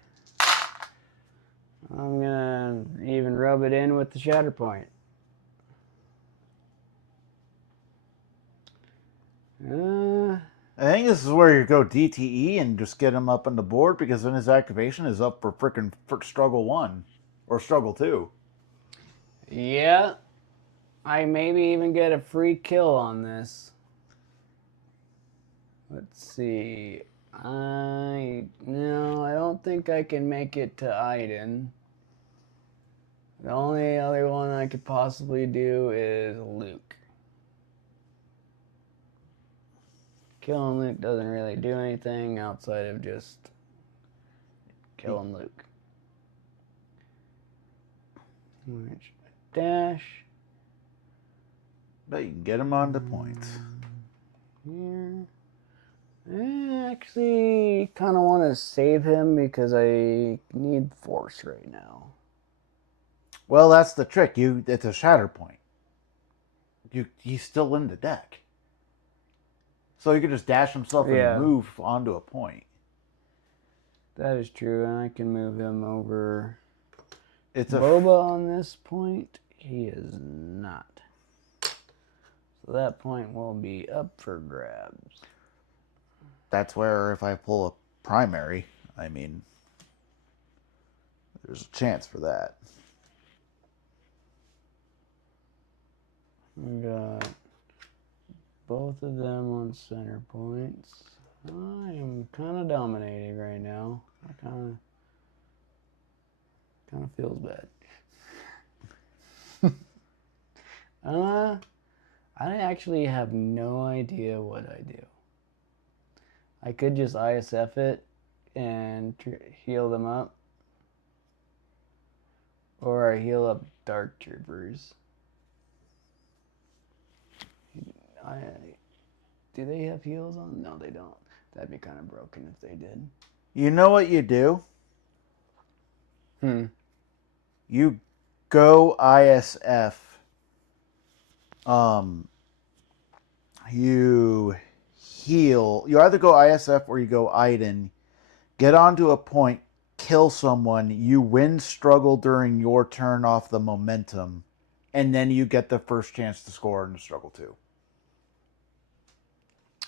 I'm gonna even rub it in with the Shatterpoint. I think this is where you go DTE and just get him up on the board, because then his activation is up for frickin' struggle 1 or struggle 2. Yeah. I maybe even get a free kill on this. Let's see. No, I don't think I can make it to Iden. The only other one I could possibly do is Luke. Killing Luke doesn't really do anything outside of just killing Luke. Which dash. But you can get him on the points. Here. I actually kind of want to save him because I need force right now. Well, that's the trick. It's a Shatterpoint. He's still in the deck. So he can just dash himself and move onto a point. That is true, and I can move him over. It's Boba on this point. He is not. So that point will be up for grabs. That's where if I pull a primary, I mean, there's a chance for that. We got both of them on center points. I am kind of dominating right now. I kind of feels bad. I actually have no idea what I do. I could just ISF it and heal them up. Or I heal up Dark Troopers. Do they have heals on? No, they don't. That'd be kind of broken if they did. You know what you do? You go ISF. You heal. You either go ISF or you go Iden. Get onto a point, kill someone. You win struggle during your turn off the momentum. And then you get the first chance to score in the struggle 2.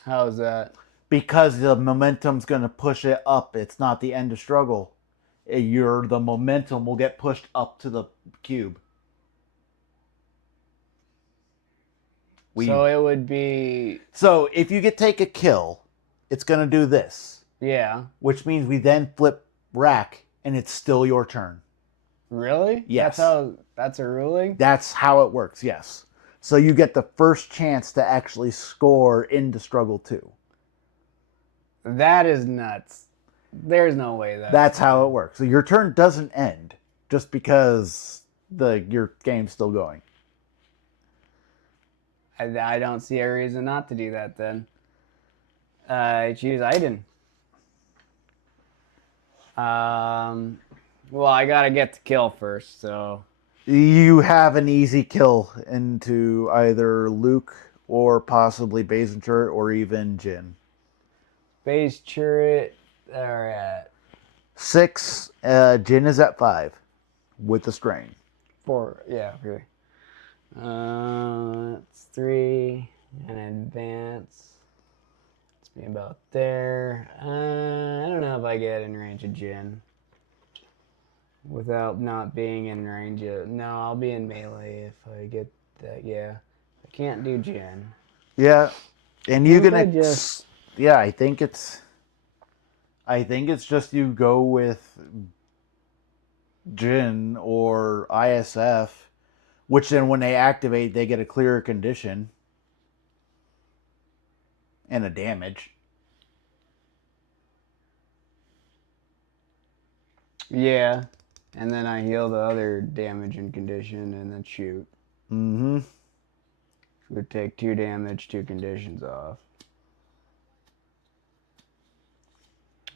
How is that? Because the momentum's going to push it up. It's not the end of struggle. The momentum will get pushed up to the cube. So it would be... So if you take a kill, it's going to do this. Yeah. Which means we then flip rack, and it's still your turn. Really? Yes. That's a ruling? That's how it works, yes. So you get the first chance to actually score into struggle 2. That is nuts. There's no way that's how it works. So your turn doesn't end just because your game's still going. I don't see a reason not to do that then. I choose Aiden. Well, I gotta get the kill first, so. You have an easy kill into either Luke or possibly Basincher or even Jin. Base turret, they're at 6, Jin is at 5 with the strain. 4. Yeah, okay. It's 3 and advance. Let's be about there. I don't know if I get in range of Jin without not being in range of. No, I'll be in melee if I get that. Yeah, I can't do Jin. Yeah, and you gonna just. Yeah, I think it's just you go with Jin or ISF, which then when they activate, they get a clearer condition and a damage. Yeah, and then I heal the other damage and condition and then shoot. Mm-hmm. Would take 2 damage, 2 conditions off.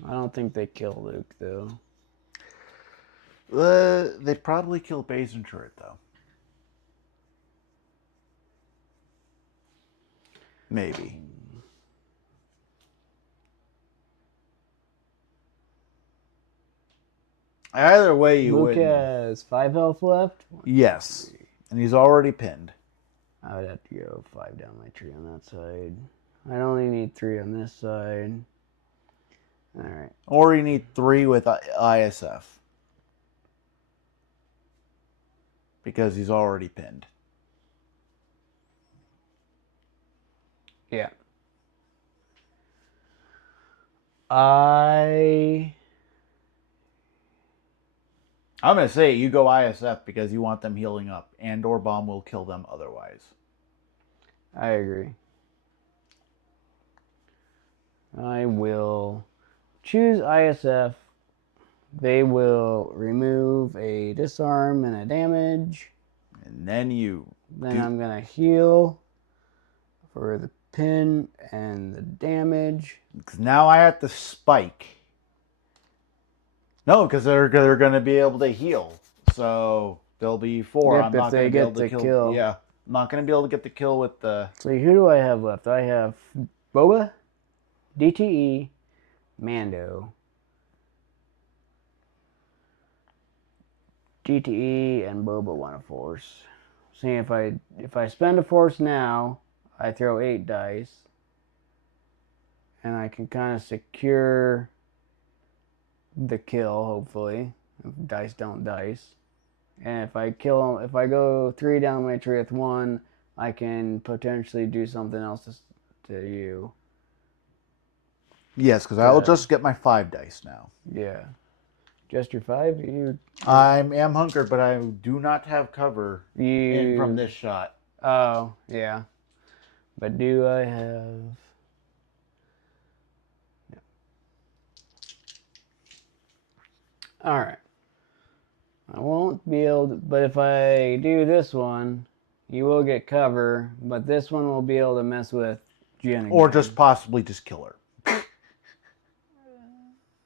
I don't think they kill Luke though. They probably kill Basincher though. Maybe. Either way, you Luke win. has 5 health left. Yes, and he's already pinned. I would have to go 5 down my tree on that side. I only need 3 on this side. Alright. Or you need 3 with ISF. Because he's already pinned. Yeah. I'm going to say you go ISF because you want them healing up, and or bomb will kill them otherwise. I agree. I will choose ISF. They will remove a disarm and a damage. And then I'm going to heal for the pin and the damage. Because now I have to spike. No, because they're going to be able to heal. So they'll be 4. Yep, I'm not going to be able to kill. Yeah, I'm not going to be able to get the kill with the. So who do I have left? I have Boba, DTE, Mando, DTE, and Boba want a force. See if I spend a force now, I throw 8 dice, and I can kind of secure the kill. Hopefully, if dice don't dice. And if I go 3 down my tree with 1, I can potentially do something else to you. Yes, because I will just get my 5 dice now. Yeah. Just your 5? I am hunkered, but I do not have cover from this shot. Oh, yeah. But do I have... No. Alright. I won't be able to... But if I do this one, you will get cover, but this one will be able to mess with Jen again. Or just possibly just kill her.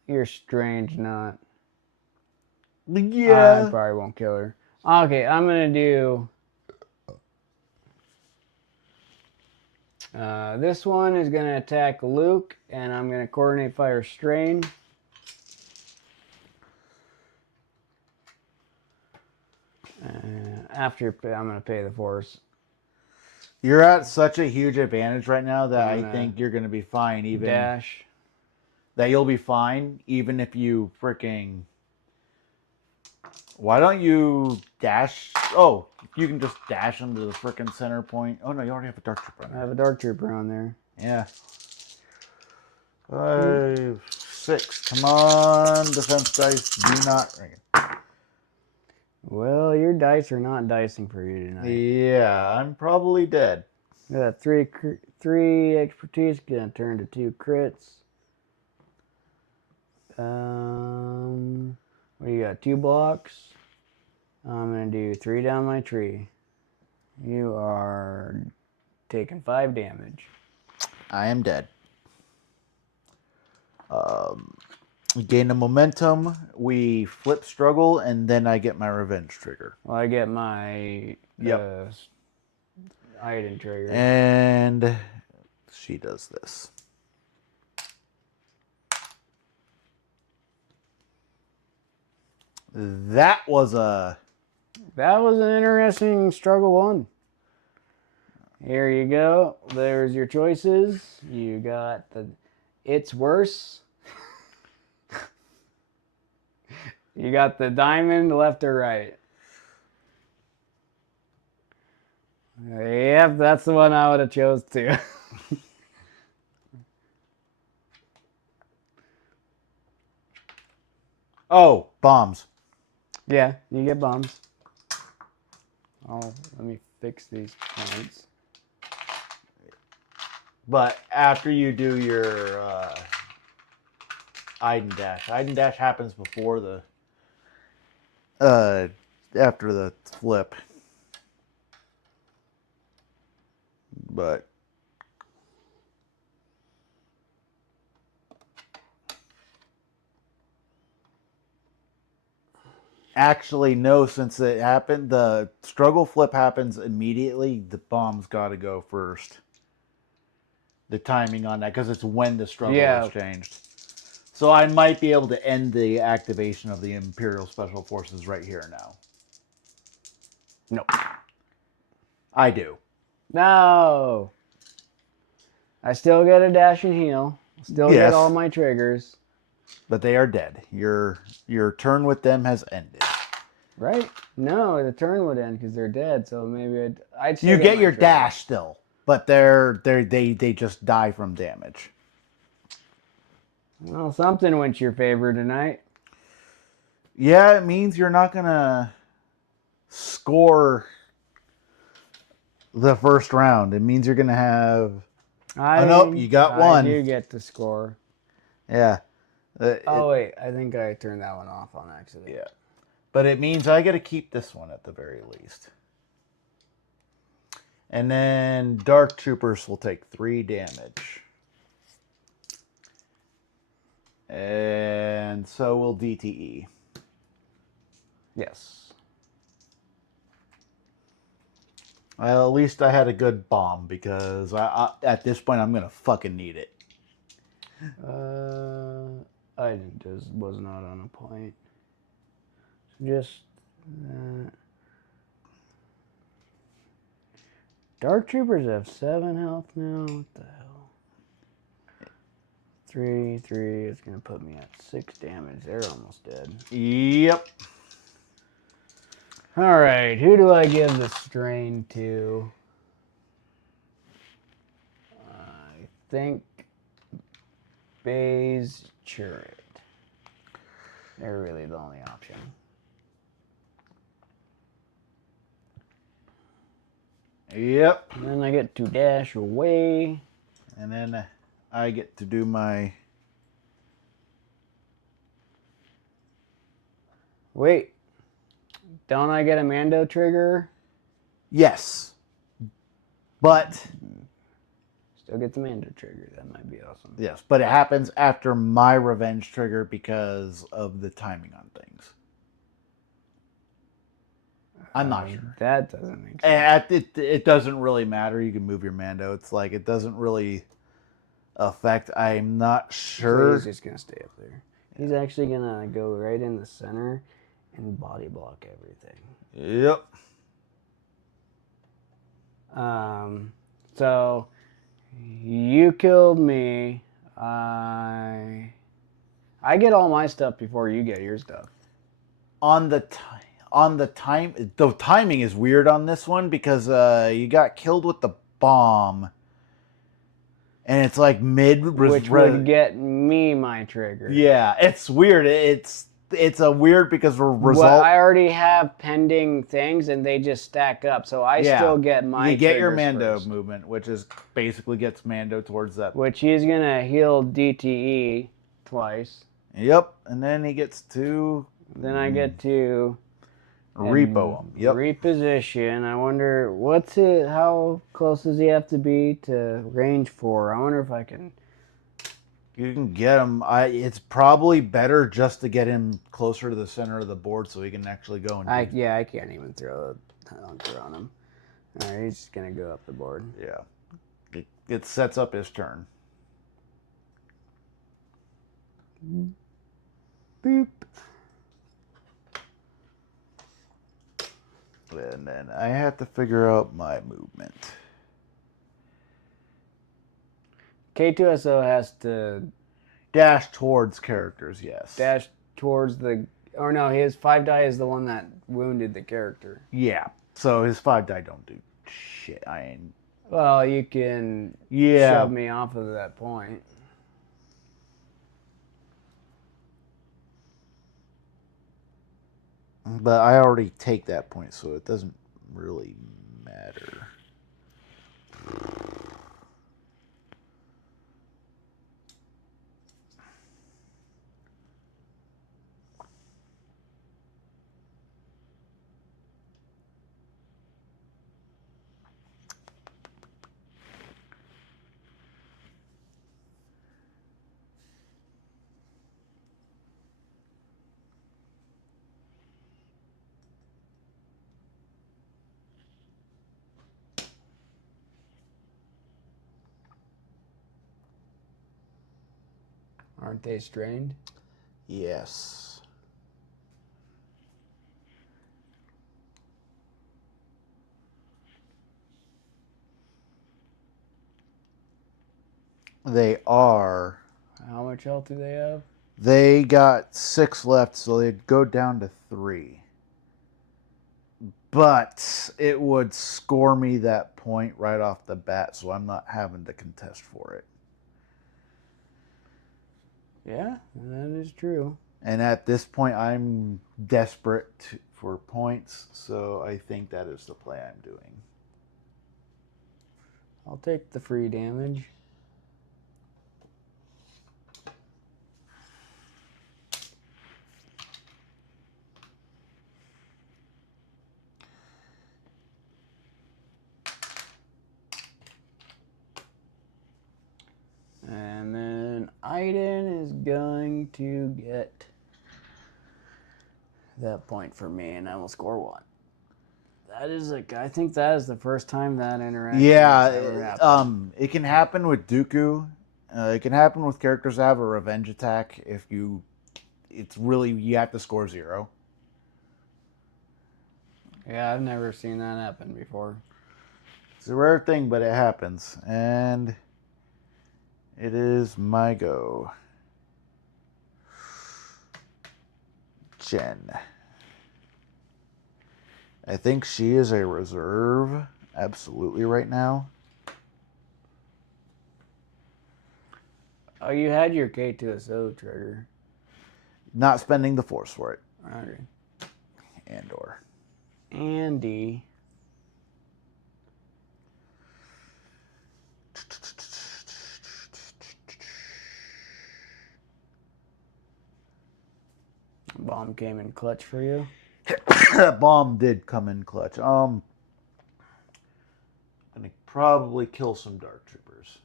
You're strange, not... Yeah. I probably won't kill her. Okay, I'm going to do... this one is going to attack Luke, and I'm going to coordinate fire strain. After I'm going to pay the force. You're at such a huge advantage right now that I think you're going to be fine. Even dash. That you'll be fine even if you freaking... Why don't you dash? Oh, you can just dash them to the freaking center point. Oh no, you already have a dark trooper on there. I have a dark trooper on there. Yeah. 5, 6. Come on, defense dice. Do not ring. Well, your dice are not dicing for you tonight. Yeah, I'm probably dead. That 3 expertise gonna turn to 2 crits. What do you got? 2 blocks. I'm gonna do 3 down my tree. You are taking 5 damage. I am dead. Gain a momentum. We flip struggle, and then I get my revenge trigger. Well, I get my item trigger. And she does this. That was an interesting struggle one. Here you go. There's your choices. You got the it's worse. You got the diamond left or right. Yep, that's the one I would have chose too. Oh, bombs. Yeah, you get bombs. Oh, let me fix these points. But after you do your Iden dash happens before the after the flip. But actually, no, since it happened, the struggle flip happens immediately. The bomb's got to go first. The timing on that, because it's when the struggle is changed. So I might be able to end the activation of the Imperial Special Forces right here now. Nope. I do. No. I still get a dash and heal. Still get all my triggers. But they are dead. Your turn with them has ended. Right? No, the turn would end because they're dead. So maybe I'd you get your dash still, but they just die from damage. Well, something went your favor tonight. Yeah, it means you're not gonna score the first round. It means you're gonna have. Nope, you got one. I do get to score. Yeah. Wait, I think I turned that one off on accident. Yeah. But it means I got to keep this one at the very least. And then Dark Troopers will take 3 damage. And so will DTE. Yes. Well, at least I had a good bomb because at this point I'm going to fucking need it. I just was not on a point. So just Dark Troopers have 7 health now. What the hell? 3. It's gonna put me at 6 damage. They're almost dead. Yep. All right. Who do I give the strain to? I think Baze Churret. They're really the only option. Yep. And then I get to dash away. And then I get to do my... Wait. Don't I get a Mando trigger? Yes. But... Still get the Mando trigger. That might be awesome. Yes, but it happens after my revenge trigger because of the timing on things. I'm not sure. That doesn't make sense. It doesn't really matter. You can move your Mando. It's like it doesn't really affect. I'm not sure. So he's just going to stay up there. He's actually going to go right in the center and body block everything. Yep. So you killed me. I get all my stuff before you get your stuff. The timing is weird on this one because you got killed with the bomb, and it's like which would get me my trigger. Yeah, it's weird. It's a weird because I already have pending things and they just stack up, so I still get my. You get your Mando movement, which is basically gets Mando towards that. Which he's gonna heal DTE twice. Yep, and then he gets to. Then I get to Repo them. Yep. Reposition. I wonder how close does he have to be to range 4? I wonder if I can. You can get him. It's probably better just to get him closer to the center of the board so he can actually go and. I can't even throw a hunker on him. All right, he's just gonna go up the board. Yeah. It sets up his turn. Boop. And then I have to figure out my movement. K2SO has to dash towards characters, yes. dash towards the. Or no, his 5 die is the one that wounded the character. Yeah. So his 5 die don't do shit. I ain't. Well, you can Yeah. shove me off of that point. But I already take that point, so it doesn't really matter. Aren't they strained? Yes. They are. How much health do they have? They got 6 left, so they'd go down to 3. But it would score me that point right off the bat, so I'm not having to contest for it. Yeah, that is true. And at this point, I'm desperate for points, so I think that is the play I'm doing. I'll take the free damage. And then Aiden is going to get that point for me, and I will score 1. That is I think that is the first time that interaction has ever happened. It can happen with Dooku. It can happen with characters that have a revenge attack. It's really, you have to score 0. Yeah, I've never seen that happen before. It's a rare thing, but it happens. And it is my go. Jen. I think she is a reserve absolutely right now. Oh, you had your K2SO trigger. Not spending the force for it. Okay. Andor. Andy. Bomb came in clutch for you. That bomb did come in clutch. Gonna probably kill some dark troopers.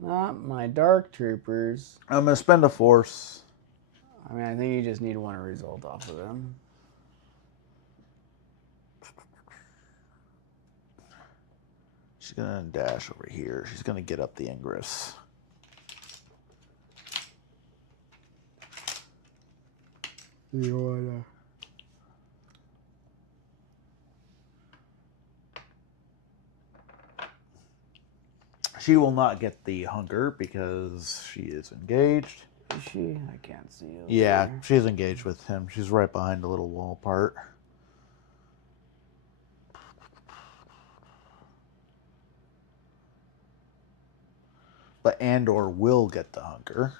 Not my dark troopers. I'm gonna spend a force. I mean, I think you just need 1 result off of them. She's gonna dash over here. She's gonna get up the Ingress. You wanna? She will not get the hunger because she is engaged. Is she? I can't see it. Yeah, she's engaged with him. She's right behind the little wall part. But Andor will get the hunger.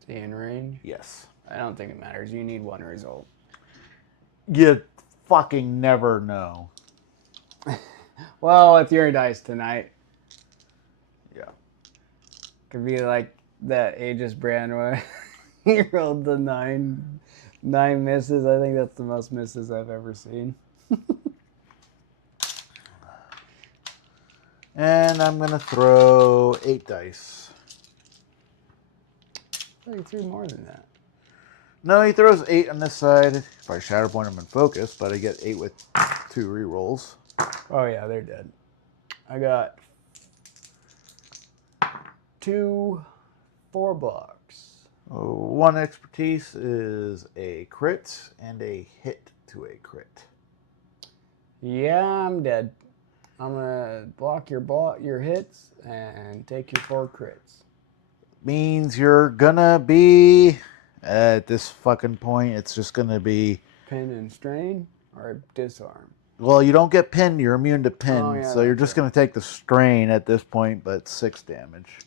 Is he in range? Yes. I don't think it matters. You need 1 result. You fucking never know. Well, it's your dice tonight. Could be like that Aegis brand where you rolled the nine misses. I think that's the most misses I've ever seen. And I'm going to throw 8 dice. I think 3 more than that. No, he throws 8 on this side. If I Shatterpoint him in focus, but I get 8 with 2 rerolls. Oh yeah, they're dead. I got 2 4 blocks. 1 expertise is a crit and a hit to a crit. Yeah, I'm dead. I'm gonna block your hits and take your 4 crits. Means you're gonna be at this fucking point. It's just gonna be Pin and strain or disarm. well. You don't get pinned. You're immune to pin, Oh, yeah, so you're that's just right. gonna take the strain at this point, but 6 damage.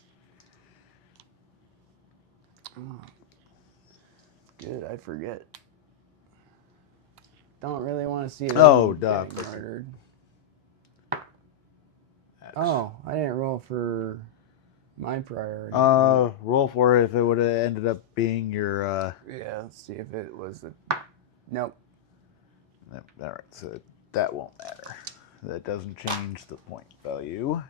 Oh, good, I forget. Don't really want to see it. Oh, duh. Getting murdered. Oh, I didn't roll for my priority. Roll for it if it would have ended up being your. Yeah, let's see if it was the. Nope. All right, so that won't matter. That doesn't change the point value.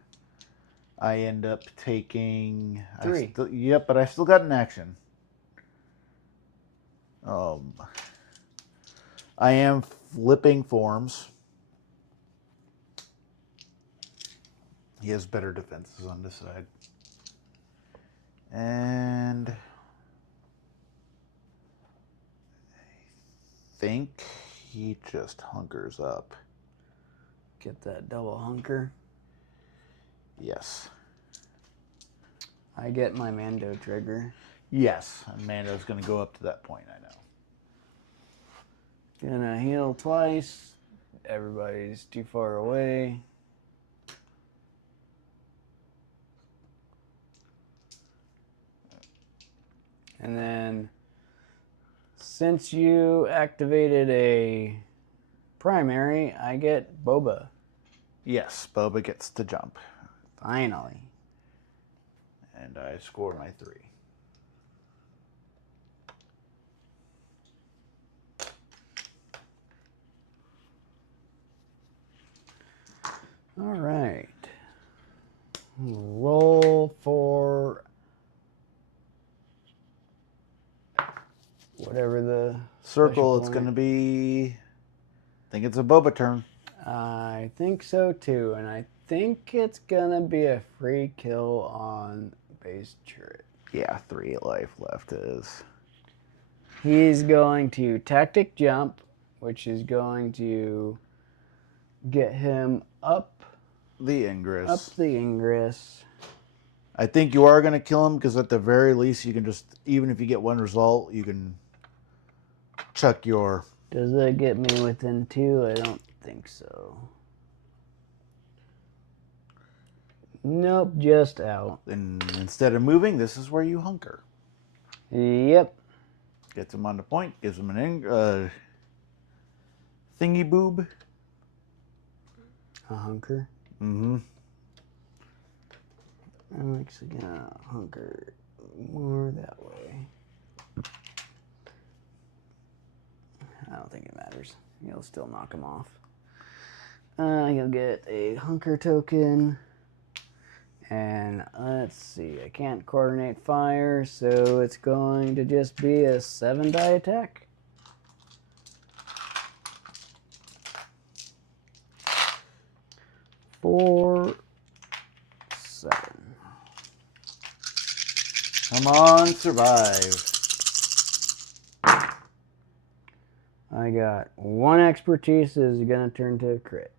I end up taking 3. Yep, but I still got an action. I am flipping forms. He has better defenses on this side. And I think he just hunkers up. Get that double hunker. Yes. I get my Mando trigger. Yes, and Mando's going to go up to that point, I know. Gonna heal twice. Everybody's too far away. And then, since you activated a primary, I get Boba. Yes, Boba gets to jump. Finally. And I score my 3. All right. Roll for whatever the Circle, it's going to be. I think it's a Boba turn. I think so too, and I think it's gonna be a free kill on base turret. Yeah, 3 life left is. He's going to tactic jump, which is going to get him up The Ingress. the Ingress. I think you are going to kill him because at the very least you can just, even if you get 1 result, you can chuck your... Does that get me within 2? I don't think so. Nope, just out. And instead of moving, this is where you hunker. Yep. Gets him on the point, gives him an thingy boob. A hunker. Mm-hmm. I'm actually gonna hunker more that way. I don't think it matters. You'll still knock him off. You'll get a hunker token. And let's see, I can't coordinate fire, so it's going to just be a 7-die attack. Four, 7. Come on, survive. I got 1 expertise is gonna turn to a crit.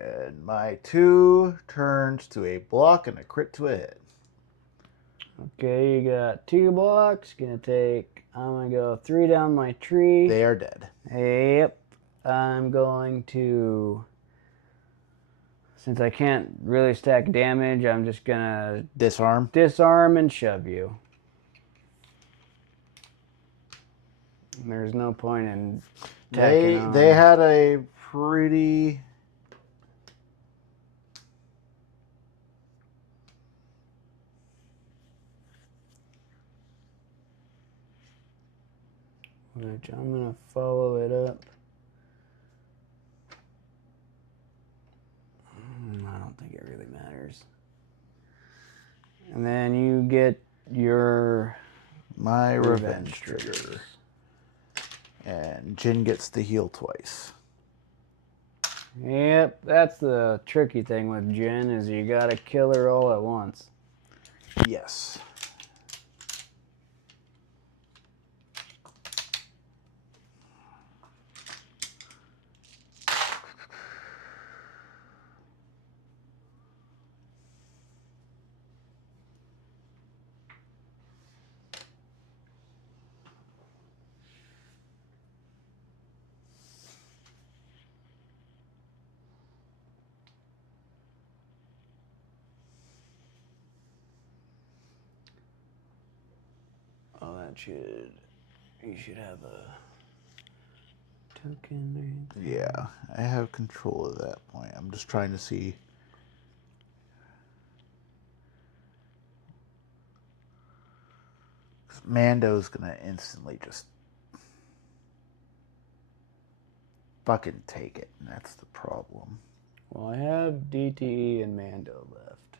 And my 2 turns to a block and a crit to a hit. Okay, you got 2 blocks. I'm gonna go 3 down my tree. They are dead. Yep. I'm going to, since I can't really stack damage, I'm just gonna Disarm. disarm and shove you. There's no point in tacking on. They had a pretty... which I'm going to follow it up. I don't think it really matters. And then you get your my revenge trigger. And Jin gets to heal twice. Yep, that's the tricky thing with Jin, is you gotta kill her all at once. Yes. Oh, you should have a token right there. Yeah, I have control of that point. I'm just trying to see. Mando's gonna instantly just fucking take it, and that's the problem. Well, I have DTE and Mando left.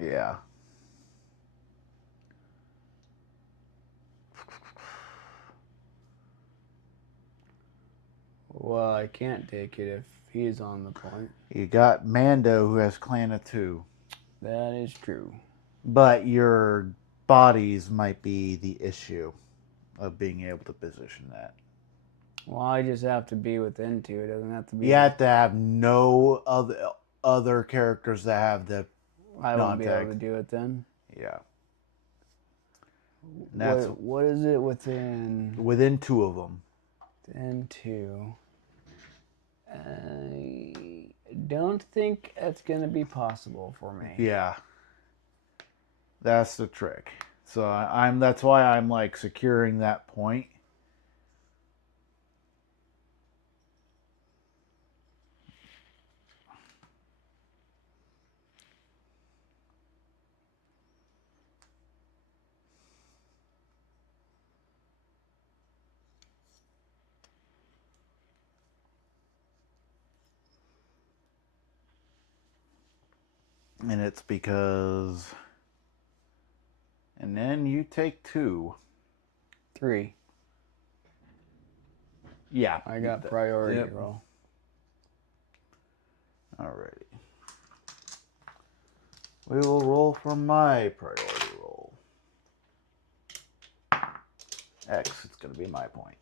Yeah. Well, I can't take it if he's on the point. You got Mando, who has Clan of 2. That is true. But your bodies might be the issue of being able to position that. Well, I just have to be within 2. It doesn't have to be... You have to have no other characters that have the I won't be able to do it then. Yeah. What is it within... Within 2 of them. Within 2. I don't think that's going to be possible for me. Yeah. That's the trick. So that's why I'm like securing that point. And it's because... And then you take 2. 3. Yeah. I got priority roll. Alrighty. We will roll for my priority roll. X, it's going to be my point.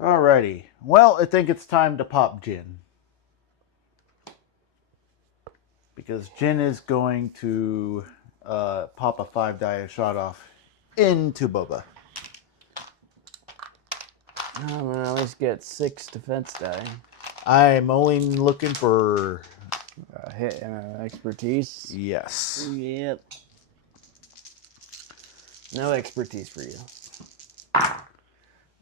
Alrighty. Well, I think it's time to pop Jin. Because Jin is going to pop a 5-die shot off into Boba. I'm going to at least get 6 defense die. I'm only looking for... hit and expertise? Yes. Yep. No expertise for you.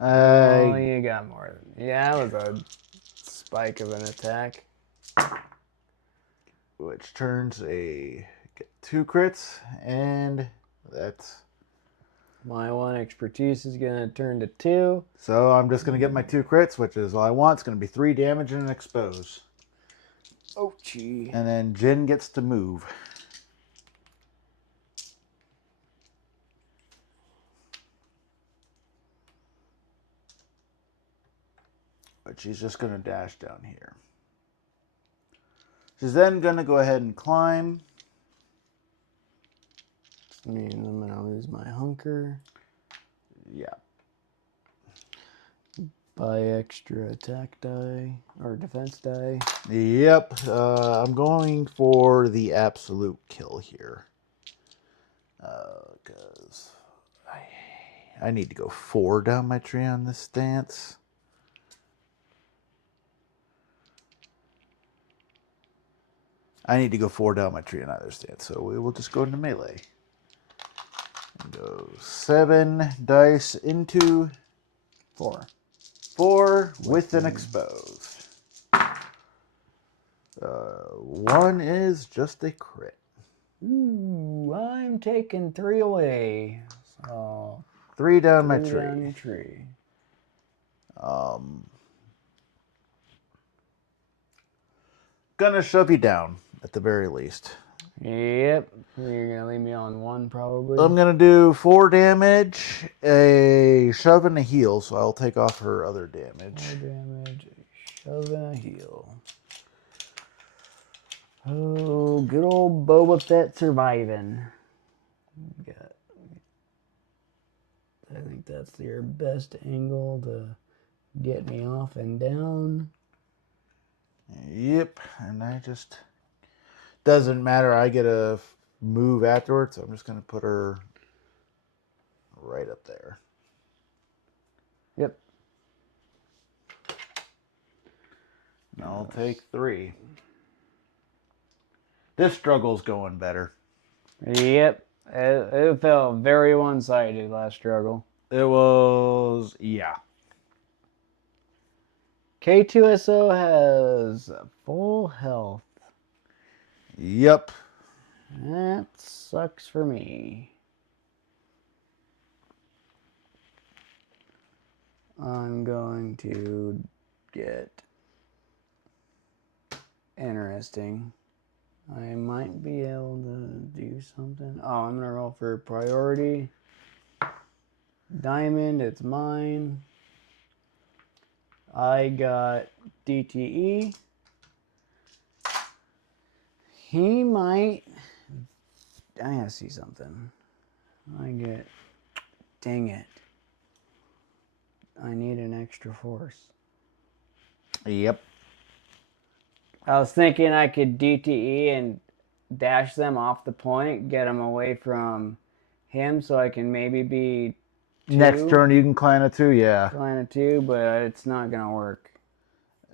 Oh, you got more than... Yeah, that was a spike of an attack. Which turns get 2 crits, and that's... My 1 expertise is going to turn to 2. So I'm just going to get my 2 crits, which is all I want. It's going to be 3 damage and an expose. Oh, gee. And then Jin gets to move. But she's just going to dash down here. She's then going to go ahead and climb. Which means I'm going to lose my hunker. Yeah. Buy extra attack die or defense die. Yep. I'm going for the absolute kill here. Because I need to go 4 down my tree on this stance. I need to go 4 down my tree on either stance, so we will just go into melee. And go 7 dice into 4. 4 with an exposed. 1 is just a crit. Ooh, I'm taking 3 away. So 3 down my 3 tree. down your tree. Gonna shove you down at the very least. Yep. You're gonna leave me on 1 probably. I'm gonna do 4 damage, a shove and a heal, so I'll take off her other damage. 4 damage, a shove and a heal. Oh, good old Boba Fett surviving. I think that's your best angle to get me off and down. Yep, and I just doesn't matter. I get a move afterwards, so I'm just gonna put her right up there. Yep. I'll take 3. This struggle's going better. Yep. It felt very one-sided last struggle. It was, yeah. K2SO has full health. Yep. That sucks for me. I'm going to get interesting. I might be able to do something. Oh, I'm going to roll for priority. Diamond, it's mine. I got DTE. He might... I gotta see something. Dang it. I need an extra force. Yep. I was thinking I could DTE and dash them off the point, get them away from him so I can maybe be 2. Next turn you can climb a 2, yeah. Climb a 2, but it's not going to work.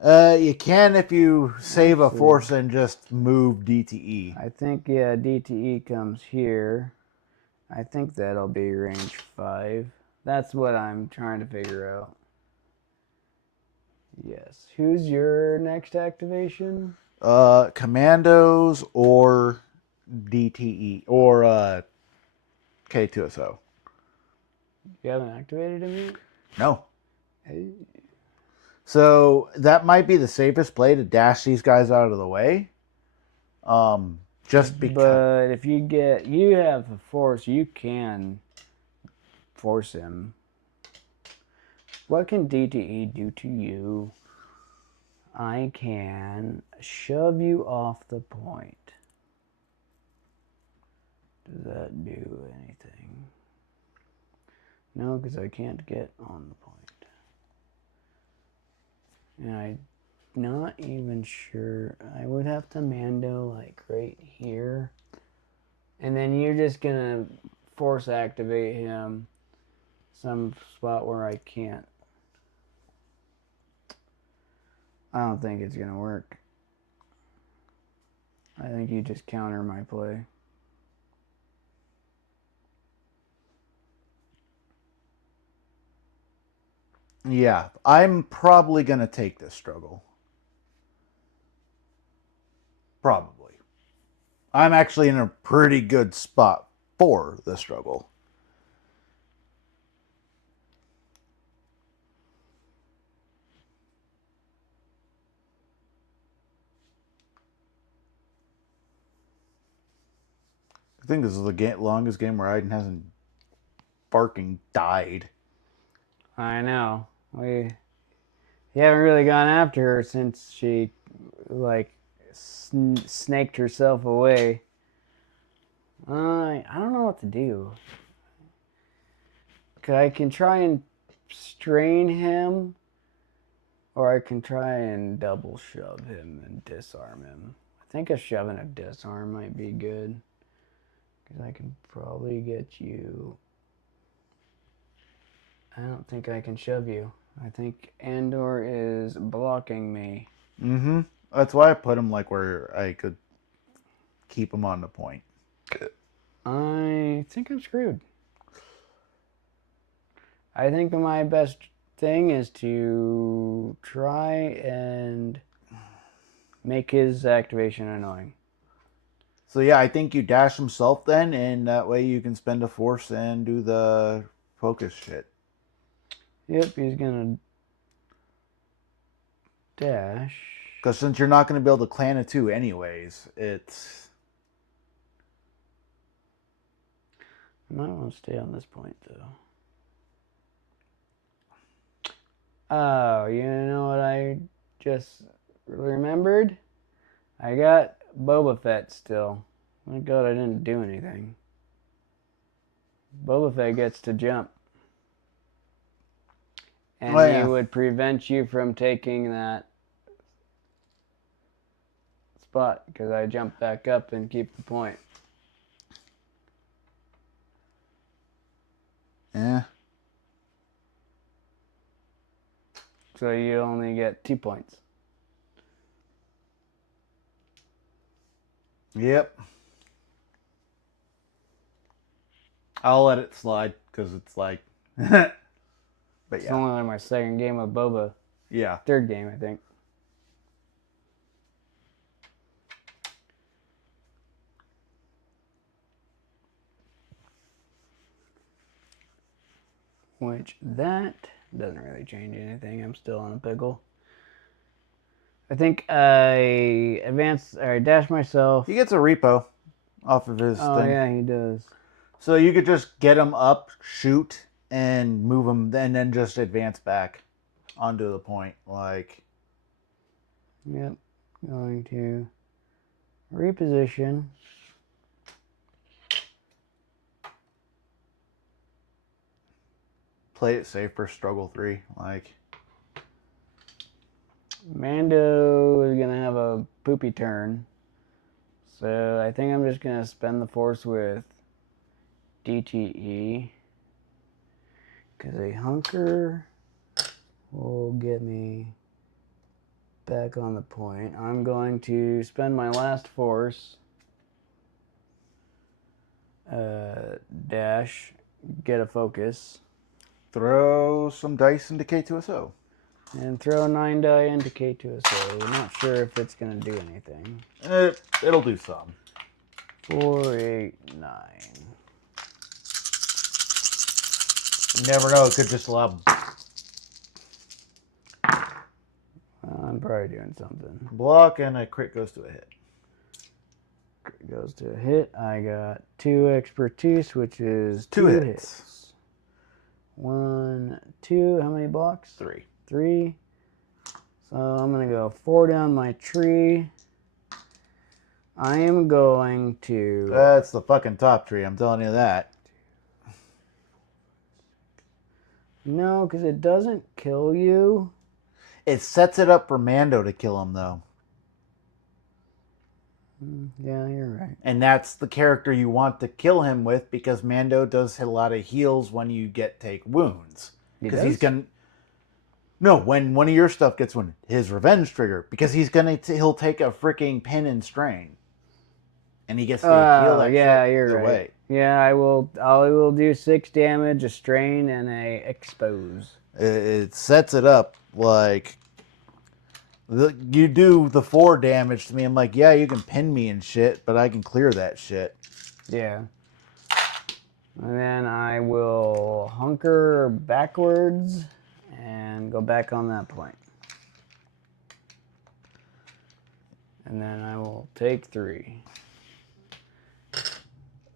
You can if you save a force and just move DTE. I think, yeah, DTE comes here. I think that'll be range 5. That's what I'm trying to figure out. Yes. Who's your next activation? Commandos or DTE or K2SO. You haven't activated him yet? No. Hey. So that might be the safest play to dash these guys out of the way. Just because. But if you have a force, you can force him. What can DTE do to you? I can shove you off the point. Does that do anything? No, because I can't get on the point. And I'm not even sure. I would have to Mando like right here. And then you're just going to force activate him some spot where I can't. I don't think it's going to work. I think you just counter my play. Yeah, I'm probably going to take this struggle. Probably. I'm actually in a pretty good spot for the struggle. I think this is the longest game where Aiden hasn't barking died. I know. You haven't really gone after her since she like snaked herself away. I don't know what to do. I can try and strain him, or I can try and double shove him and disarm him. I think a shove and a disarm might be good, because I can probably get you. I don't think I can shove you. I think Andor is blocking me. Mm-hmm. That's why I put him like where I could keep him on the point. I think I'm screwed. I think my best thing is to try and make his activation annoying. So yeah, I think you dash himself then, and that way you can spend a force and do the focus shit. Yep, he's gonna dash. Because since you're not going to be able to clan a 2 anyways, it's... I might want to stay on this point, though. Oh, you know what I just remembered? I got Boba Fett still. My God, I didn't do anything. Boba Fett gets to jump. And Oh, he yeah. would prevent you from taking that spot because I jump back up and keep the point. Yeah. So you only get 2 points. Yep. I'll let it slide because it's like... but It's yeah. only like my second game of Boba. Yeah. Third game, I think. Which that doesn't really change anything. I'm still on a pickle. I think I dash myself. He gets a repo off of his Oh thing. yeah, he does. So you could just get him up, shoot, and move him, and then just advance back onto the point. Like... Yep. Going to reposition. Play it safe for struggle 3. Like... Mando is gonna have a poopy turn. So I think I'm just gonna spend the force with DTE. Because a hunker will get me back on the point. I'm going to spend my last force. Dash. Get a focus. Throw some dice into K2SO. And throw 9 die into K2SO. I'm not sure if it's going to do anything. It'll do some. 4, 8, 9. You never know. It could just allow... I'm probably doing something. block, and a crit goes to a hit. Crit goes to a hit. I got 2 expertise, which is 2 hits. 1, 2. How many blocks? 3. 3. So I'm going to go 4 down my tree. I am going to... That's the fucking top tree, I'm telling you that. No, because it doesn't kill you. It sets it up for Mando to kill him, though. Yeah, you're right. And that's the character you want to kill him with, because Mando does a lot of heals when you take wounds. Because he's gonna... No, when one of your stuff gets one, his revenge trigger, because he'll take a freaking pin and strain, and he gets to heal that yeah, shit you're right. away. Yeah, I will do 6 damage, a strain, and a expose. It sets it up like you do the 4 damage to me. I'm like, yeah, you can pin me and shit, but I can clear that shit. Yeah. And then I will hunker backwards and go back on that point. And then I will take 3.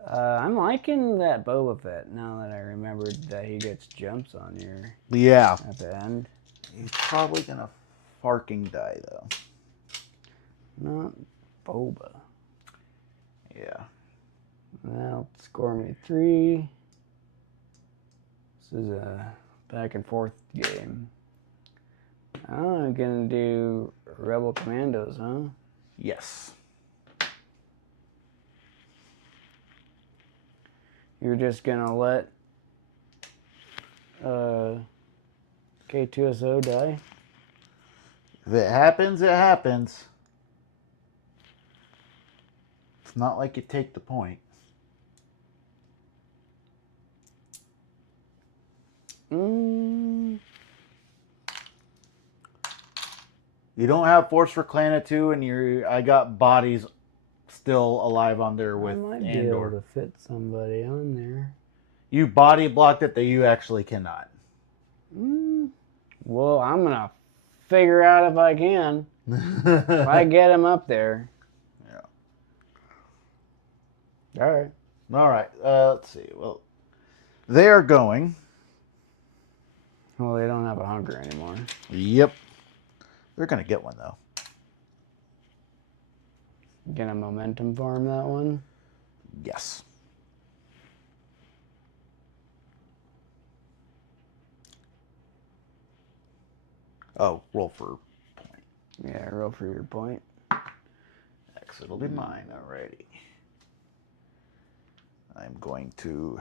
I'm liking that Boba Fett now that I remembered that he gets jumps on your... Yeah. At the end. He's probably gonna farking die, though. Not Boba. Yeah. That'll score me 3. This is a back and forth game. I'm gonna do Rebel Commandos, huh? Yes. You're just gonna let K2SO die? If it happens, it happens. It's not like you take the point. You don't have force for Clan of 2, and I got bodies still alive on there with I might be Andor. able to fit somebody on there. You body blocked it that you actually cannot. Well, I'm gonna figure out if I can. If I get him up there. Yeah. All right. All right. Let's see. Well, they are going. Well, they don't have a hunger anymore. Yep. They're gonna get one though. Get a momentum farm that one. Yes. Oh, roll for point. Yeah, roll for your point. X, it'll be mine already. I'm going to.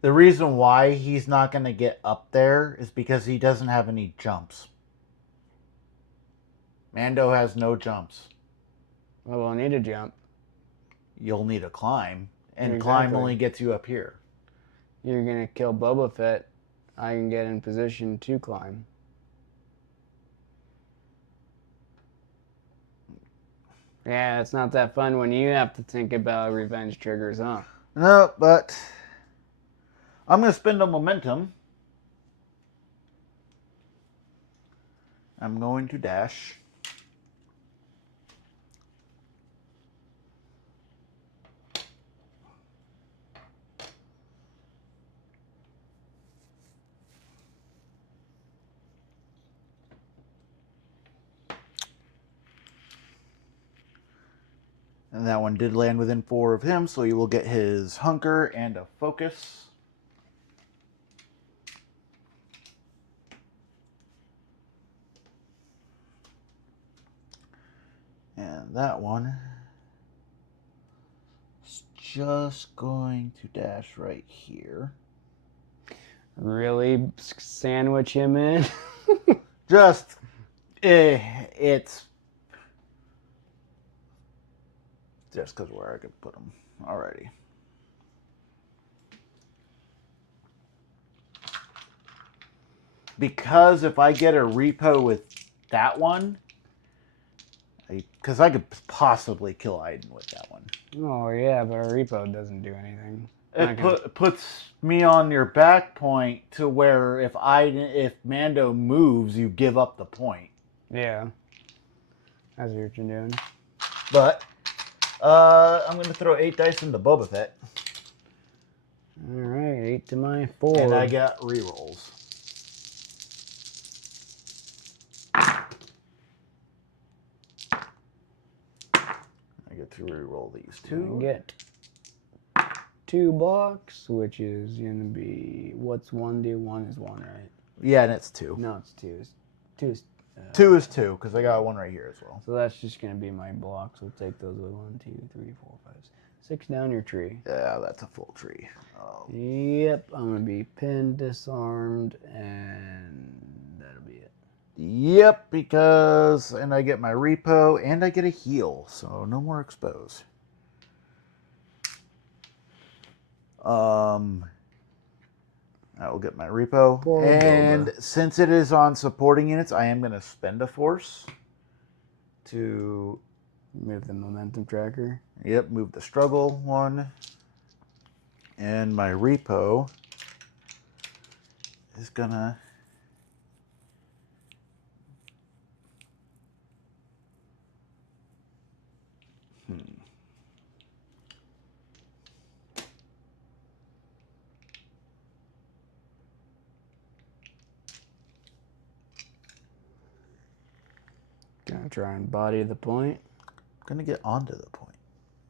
The reason why he's not going to get up there is because he doesn't have any jumps. Mando has no jumps. Well, we'll need a jump. You'll need a climb, and Exactly. climb only gets you up here. You're gonna kill Boba Fett. I can get in position to climb. Yeah, it's not that fun when you have to think about revenge triggers, huh? No, but I'm going to spend a momentum. I'm going to dash. And that one did land within 4 of him, so you will get his hunker and a focus. And that one is just going to dash right here. Really sandwich him in? Just, it's just because where I could put him already. Because if I get a repo with that one, because I could possibly kill Iden with that one. Oh yeah, but a repo doesn't do anything. It puts me on your back point to where if Mando moves, you give up the point. Yeah, that's what you're doing. But I'm going to throw 8 dice into Boba Fett. All right, 8 to my 4. And I got rerolls. I get to reroll these 2. I get 2 blocks, which is gonna be what's 1 do? 1 is 1, right? Yeah, and it's 2. No, it's 2. 2 is 2 is 2 because I got one right here as well. So that's just gonna be my blocks. We'll take those with 1, 2, 3, 4, 5, 6 down your tree. Yeah, that's a full tree. Yep, I'm gonna be pinned, disarmed, and that'll be it. Yep, and I get my repo and I get a heal, so no more expose. I will get my repo. Poor and Boba. Since it is on supporting units, I am going to spend a force to move the momentum tracker. Yep, move the struggle one. And my repo is gonna Gonna try and body the point. gonna get onto the point,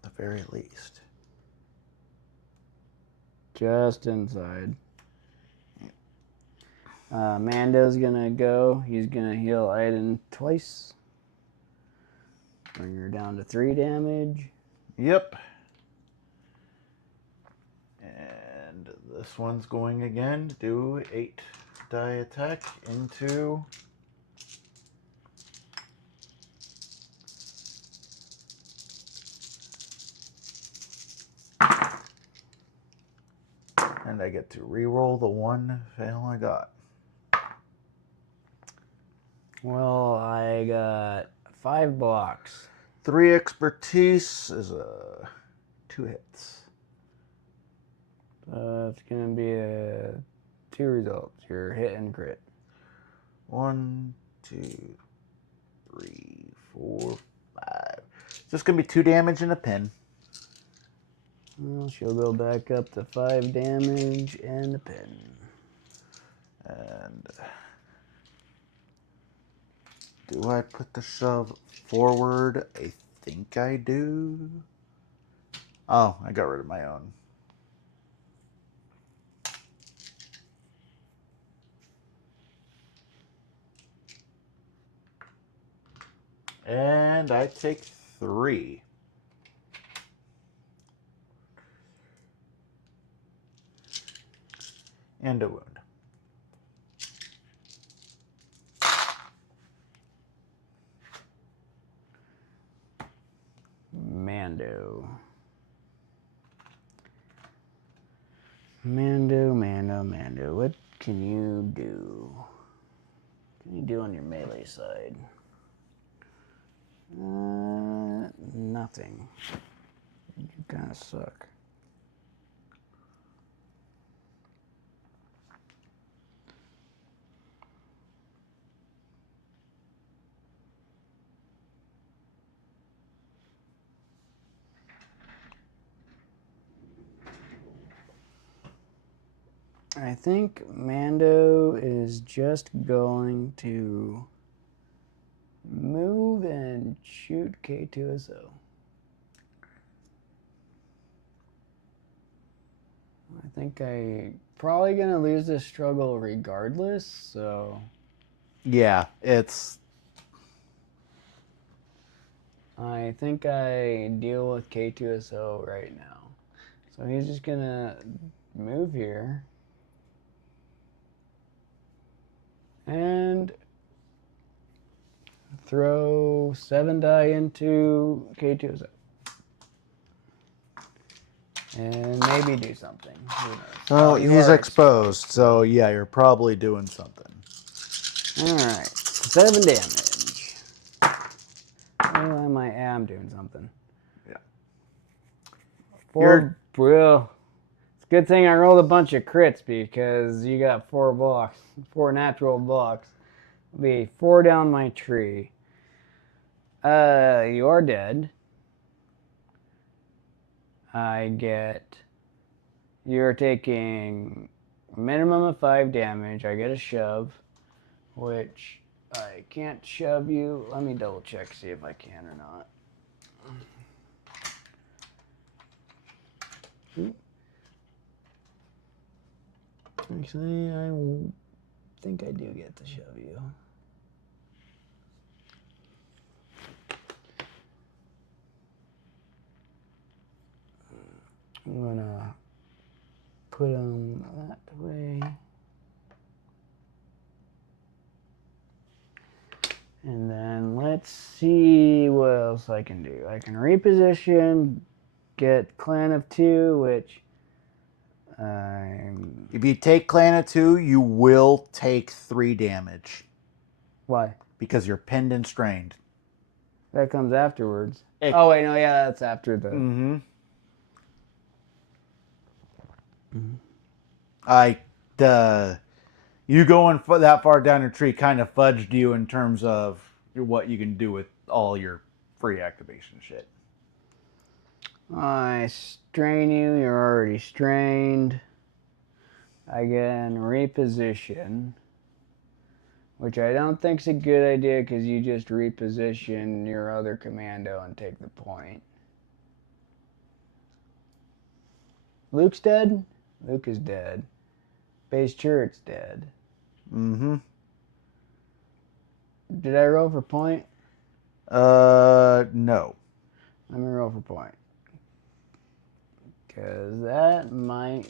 at the very least. Just inside. Mando's gonna go. He's gonna heal Aiden twice. Bring her down to 3 damage. Yep. And this one's going again to do 8 die attack into... And I get to re-roll the 1 fail I got. Well, I got 5 blocks. 3 expertise is 2 hits. It's gonna be 2 results. Your hit and crit. 1, 2, 3, 4, 5. So it's gonna be 2 damage and a pin. Well, she'll go back up to 5 damage and a pin. And do I put the shove forward? I think I do. Oh, I got rid of my own. And I take 3. And a wound. Mando. What can you do? What can you do on your melee side? Nothing. You kind of suck. I think Mando is just going to move and shoot K2SO. I think I probably gonna lose this struggle regardless, so Yeah, it's... I think I deal with K2SO right now. So he's just gonna move here. And throw 7 die into K2SO. And maybe do something. Who knows? Well, You he's are exposed, so yeah, you're probably doing something. Alright, 7 damage. Oh, I am doing something. Yeah. 4, bro. It's a good thing I rolled a bunch of crits because you got 4 blocks. 4 natural blocks. It'll be 4 down my tree. You're dead. You're taking a minimum of 5 damage. I get a shove, which I can't shove you. Let me double check, see if I can or not. Actually, I think I do get to shove you. I'm gonna put them that way. And then let's see what else I can do. I can reposition, get Clan of 2, which If you take Clan of 2, you will take 3 damage. Why? Because you're pinned and strained. That comes afterwards. Oh, wait, no, yeah, that's after the... Mm-hmm. You going that far down your tree kind of fudged you in terms of what you can do with all your free activation shit. I strain you, you're already strained. I can reposition, which I don't think's a good idea because you just reposition your other commando and take the point. Luke's dead? Luke is dead. Base turret's dead. Mm-hmm. Did I roll for point? No. Let me roll for point. Because that might...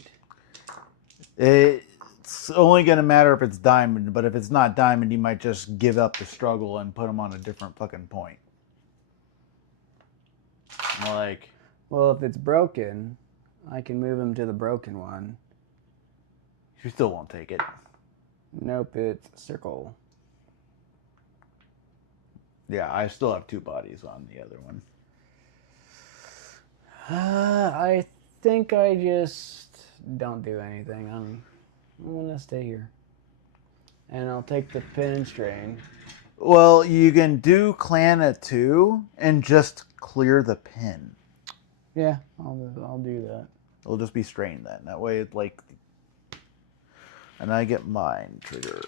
It's only going to matter if it's diamond, but if it's not diamond, you might just give up the struggle and put him on a different fucking point. Like... Well, if it's broken, I can move him to the broken one. You still won't take it. Nope, it's circle. Yeah, I still have 2 bodies on the other one. I think I just don't do anything. I'm gonna stay here. And I'll take the pin and strain. Well, you can do clan at 2 and just clear the pin. Yeah, I'll do that. It'll just be strain then. That way, it's like... And I get mine trigger.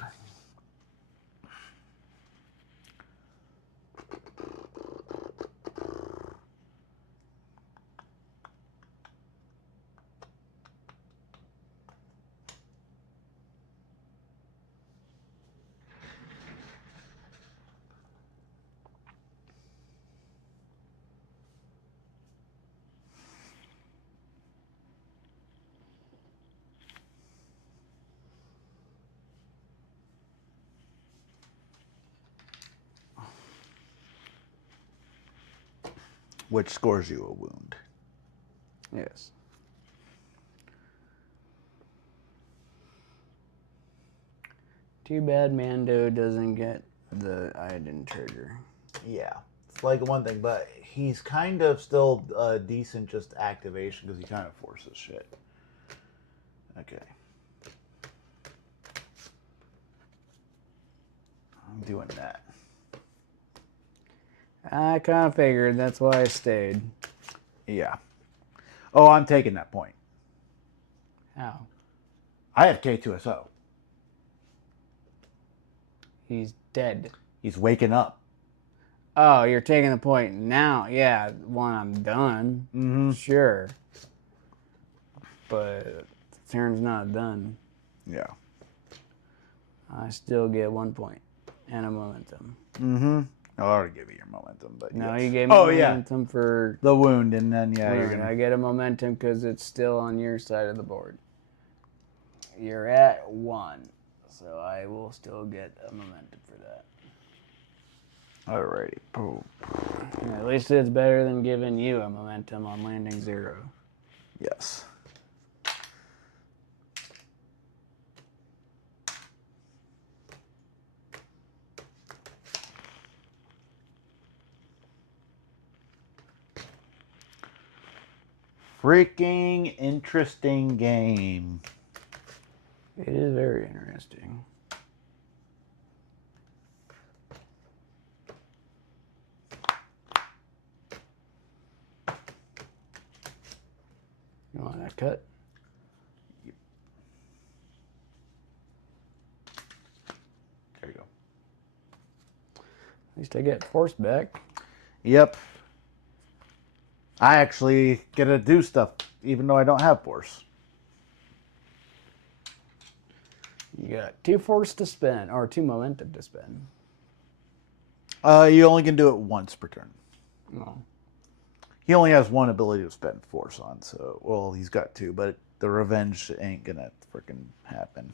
Which scores you a wound. Yes. Too bad Mando doesn't get the Iden trigger. Yeah. It's like one thing, but he's kind of still decent just activation because he kind of forces shit. Okay. I'm doing that. I kind of figured. That's why I stayed. Yeah. Oh, I'm taking that point. How? I have K2SO. He's dead. He's waking up. Oh, you're taking the point now. Yeah, when I'm done. Mm-hmm. Sure. But the turn's not done. Yeah. I still get 1 point and a momentum. Mm-hmm. I'll already give you your momentum, but No, yes. you gave me momentum for the wound, and then you're gonna... I get a momentum because it's still on your side of the board. You're at 1, so I will still get a momentum for that. Alrighty. Boom. At least it's better than giving you a momentum on landing 0. Yes. Freaking interesting game. It is very interesting. You want that cut? There you go. At least I get force back. Yep. I actually get to do stuff even though I don't have force. You got 2 force to spend, or 2 momentum to spend. You only can do it once per turn. Oh. He only has 1 ability to spend force on, so... Well, he's got 2, but the revenge ain't gonna freaking happen.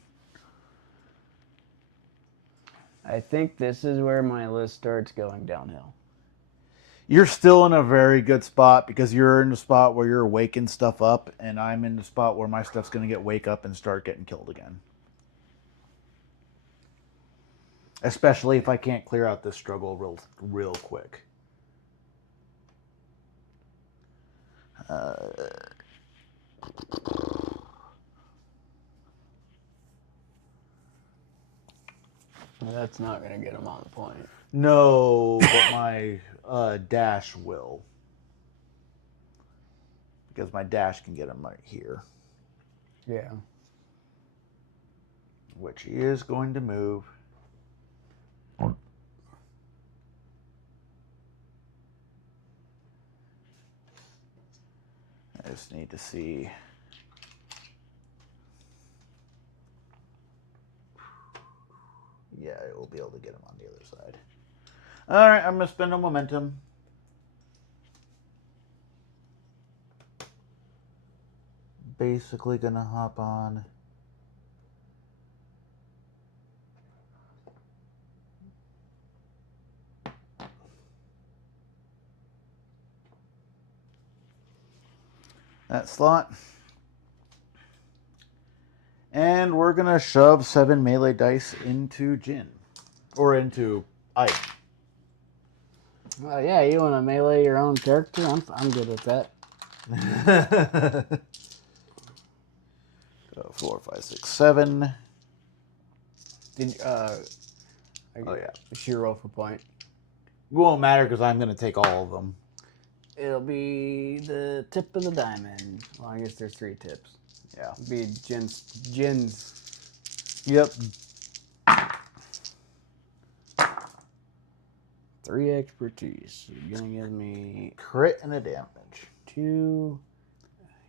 I think this is where my list starts going downhill. You're still in a very good spot because you're in the spot where you're waking stuff up, and I'm in the spot where my stuff's going to get wake up and start getting killed again. Especially if I can't clear out this struggle real quick. That's not going to get him on the point. No, but my dash will. Because my dash can get him right here. Yeah. Which he is going to move. I just need to see. be able to get him on the other side. All right, I'm gonna spend a momentum. Basically gonna hop on. That slot. And we're gonna shove 7 melee dice into Jin. Or into Ike. Yeah, you want to melee your own character? I'm good with that. So 4, 5, 6, 7. Did oh yeah. What's your roll for point? It won't matter because I'm gonna take all of them. It'll be the tip of the diamond. Well, I guess there's 3 tips. Yeah. It'll be Jin's. Yep. 3 expertise. So you're gonna give me Crit and a damage. 2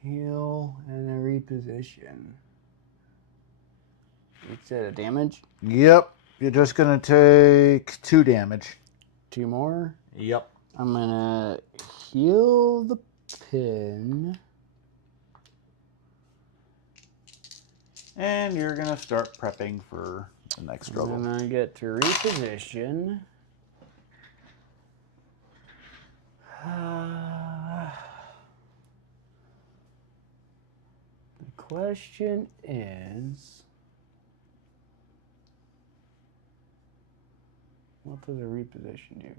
heal and a reposition. You said a damage? Yep. You're just gonna take 2 damage. 2 more? Yep. I'm gonna heal the pin. And you're gonna start prepping for the next struggle. And I get to reposition. The question is, what does a reposition do?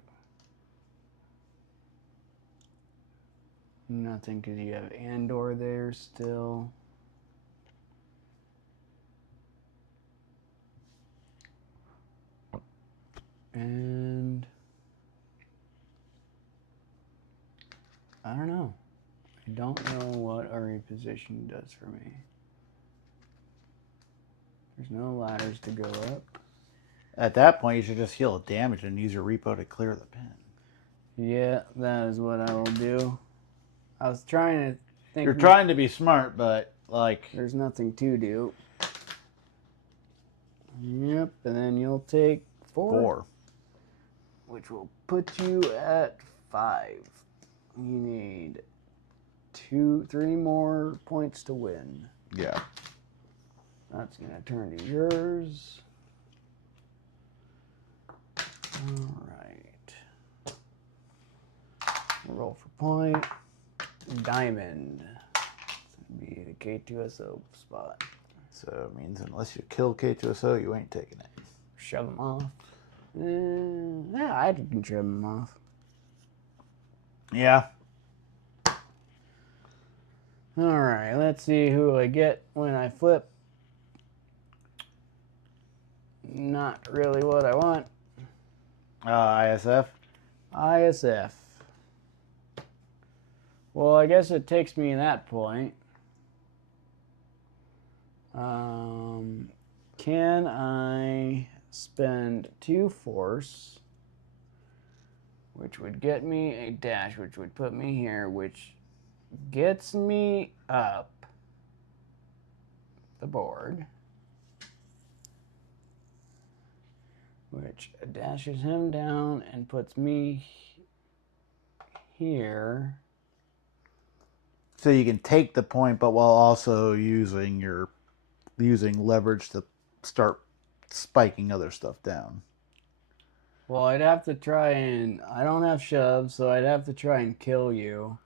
Nothing, because you have Andor there still. And I don't know. I don't know what a reposition does for me. There's no ladders to go up. At that point, you should just heal damage and use your repo to clear the pin. Yeah, that is what I will do. I was trying to think. You're trying to be smart, but like... There's nothing to do. Yep, and then you'll take 4. Which will put you at 5. You need 3 more points to win. Yeah. That's gonna turn to yours. Alright. Roll for point. Diamond. This would be the K2SO spot. So it means unless you kill K2SO, you ain't taking it. Shove them off. Yeah, I can shove them off. Yeah. Alright, let's see who I get when I flip. Not really what I want. ISF? ISF. Well, I guess it takes me to that point. Can I spend 2 force, which would get me a dash, which would put me here, which gets me up the board, which dashes him down and puts me here. So you can take the point, but while also using leverage to start spiking other stuff down. Well, I'd have to try and... I don't have shoves, so I'd have to try and kill you.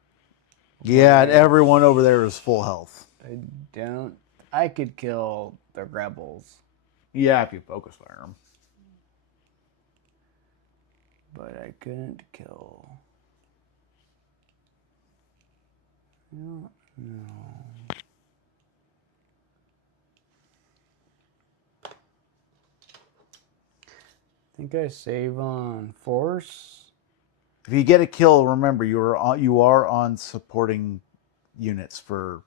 Yeah, and everyone over there is full health. I don't... I could kill the rebels. Yeah, if you focus fire them. But I couldn't kill... No. I think I save on force. If you get a kill, remember you are on supporting units for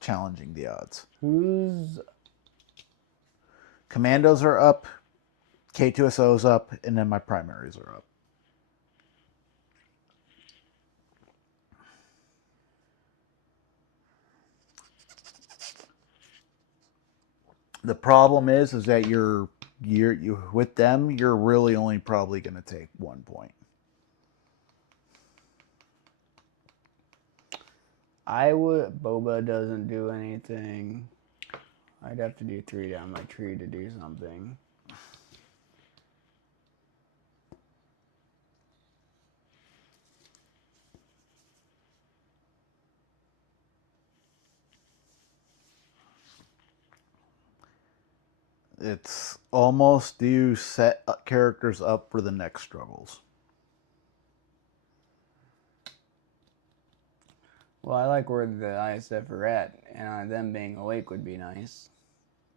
challenging the odds. Who's... Commandos are up, K2SO's up, and then my primaries are up. The problem is that your you with them, you're really only probably going to take 1 point. Boba doesn't do anything. I'd have to do 3 down my tree to do something. It's almost do you set characters up for the next struggles. Well, I like where the ISF are at, and them being awake would be nice.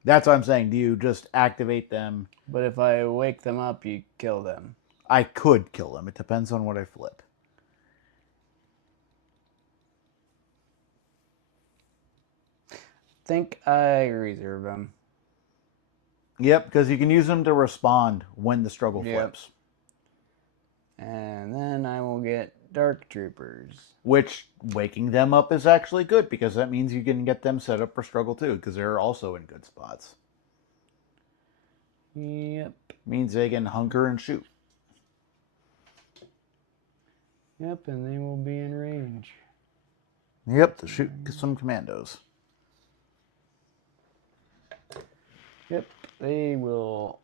That's what I'm saying. Do you just activate them? But if I wake them up, you kill them. I could kill them. It depends on what I flip. Think I reserve them. Yep, because you can use them to respond when the struggle flips. And then I will get Dark Troopers. Which, waking them up is actually good, because that means you can get them set up for struggle too, because they're also in good spots. Yep. Means they can hunker and shoot. Yep, and they will be in range. Yep, to shoot some commandos. Yep, they will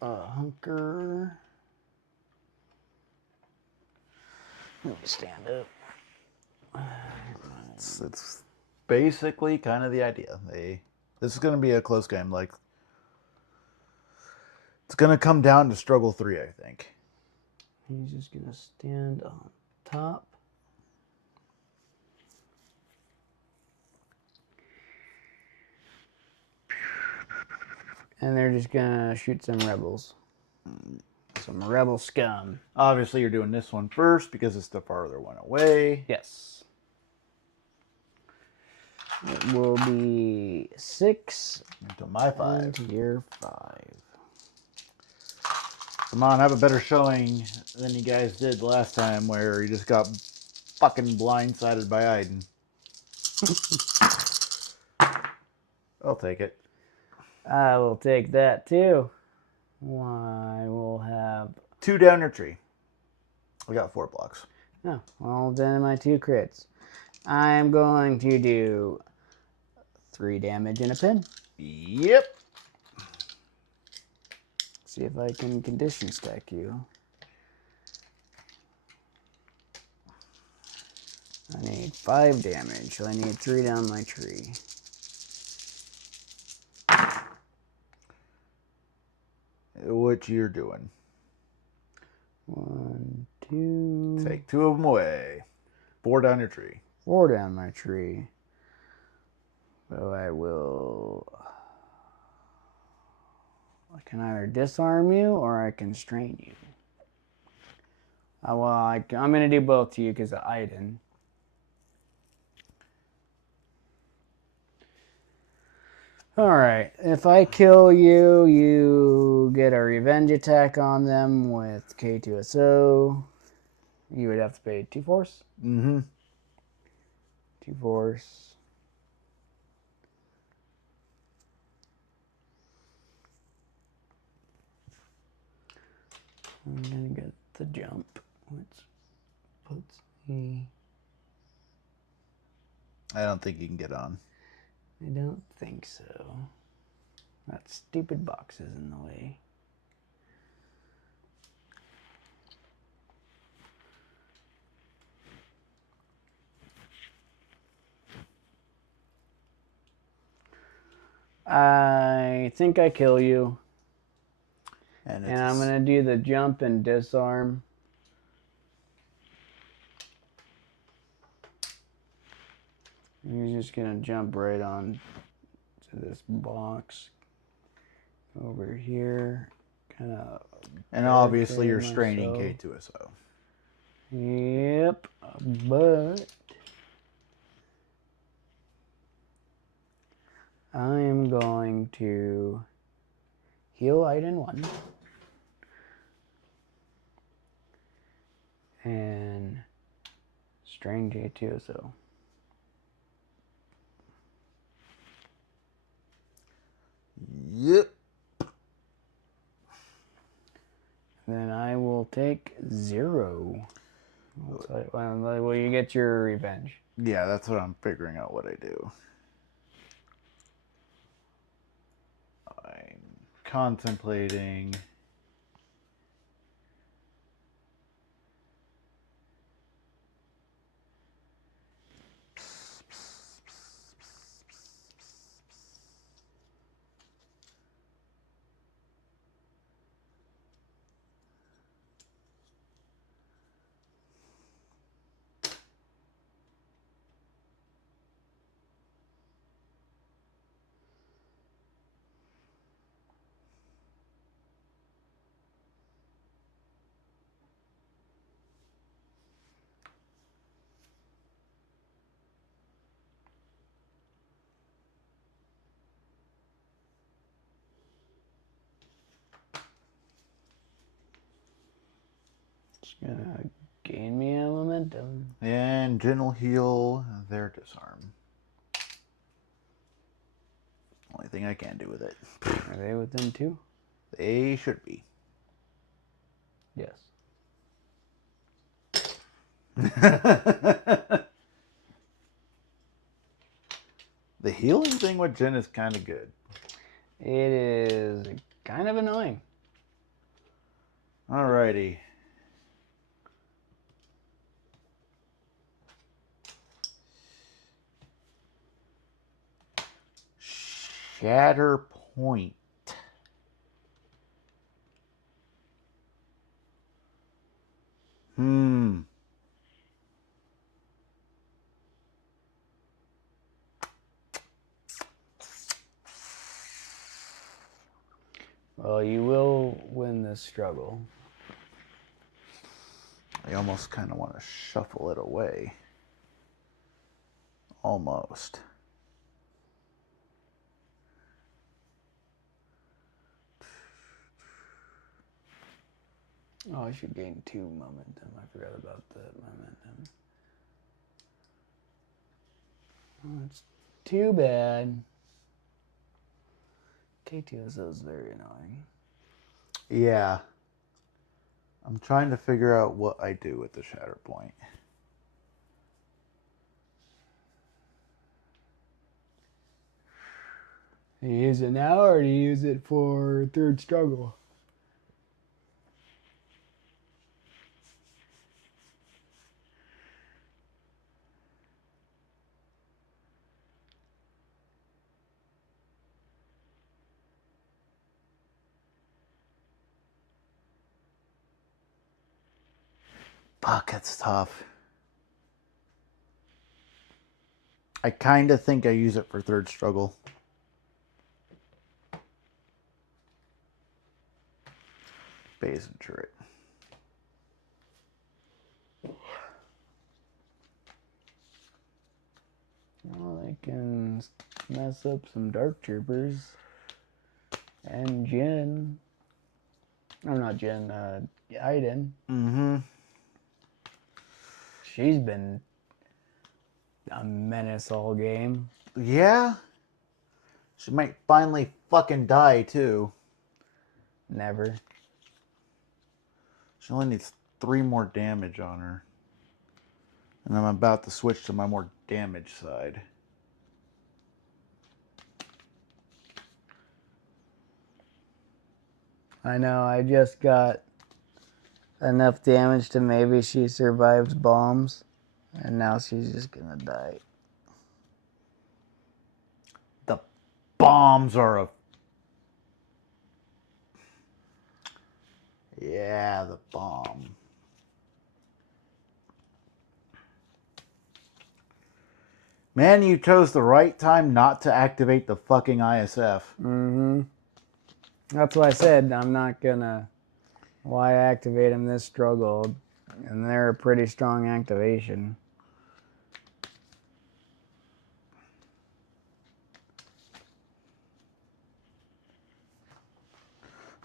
hunker. Let me stand up. It's basically kind of the idea. This is going to be a close game. Like, it's going to come down to struggle 3, I think. He's just going to stand on top. And they're just going to shoot some rebels. Some rebel scum. Obviously, you're doing this one first because it's the farther one away. Yes. It will be 6 into my 5. into your 5. Come on, have a better showing than you guys did last time, where you just got fucking blindsided by Iden. I'll take it. I will take that too. I will have 2 down your tree. We got 4 blocks. Oh, well then my 2 crits. I'm going to do 3 damage in a pin. Yep. See if I can condition stack you. I need 5 damage, so I need 3 down my tree. What you're doing? 1, 2. Take 2 of them away. 4 down your tree. 4 down my tree. So I will. I can either disarm you or I can strain you. I'm going to do both to you because of Iden. Alright, if I kill you, you get a revenge attack on them with K2SO. You would have to pay 2 force. 2 force. I'm gonna get the jump, which puts me. I don't think you can get on. I don't think so. That stupid box is in the way. I think I kill you. And I'm going to do the jump and disarm. He's just going to jump right on to this box over here. Kind of. And obviously you're straining K2SO. Yep, but I am going to heal Iden 1 and strain K2SO. Yep. take 0. Well, you get your revenge. Yeah, that's what I'm figuring out what I do. I'm contemplating. It's gonna gain me a momentum. And Jin will heal their disarm. Only thing I can do with it. Are they within 2? They should be. Yes. The healing thing with Jin is kind of good. It is kind of annoying. Alrighty. Shatterpoint. Well, you will win this struggle. I almost kind of want to shuffle it away. Almost. Oh, I should gain 2 momentum. I forgot about the momentum. Oh, it's too bad. K2SO is very annoying. Yeah. I'm trying to figure out what I do with the Shatterpoint. Do you use it now or do you use it for third struggle? Fuck, that's tough. I kind of think I use it for third struggle. Base and turret. Well, they can mess up some Dark Troopers. And Jin. I'm not Jin, Aiden. Mm-hmm. She's been a menace all game. Yeah. She might finally fucking die, too. Never. She only needs 3 more damage on her. And I'm about to switch to my more damage side. I know, I just got enough damage to maybe she survives bombs. And now she's just gonna die. The bombs are a... Yeah, the bomb. Man, you chose the right time not to activate the fucking ISF. Mm-hmm. That's why I said I'm not gonna... Why activate them this struggle? And they're a pretty strong activation.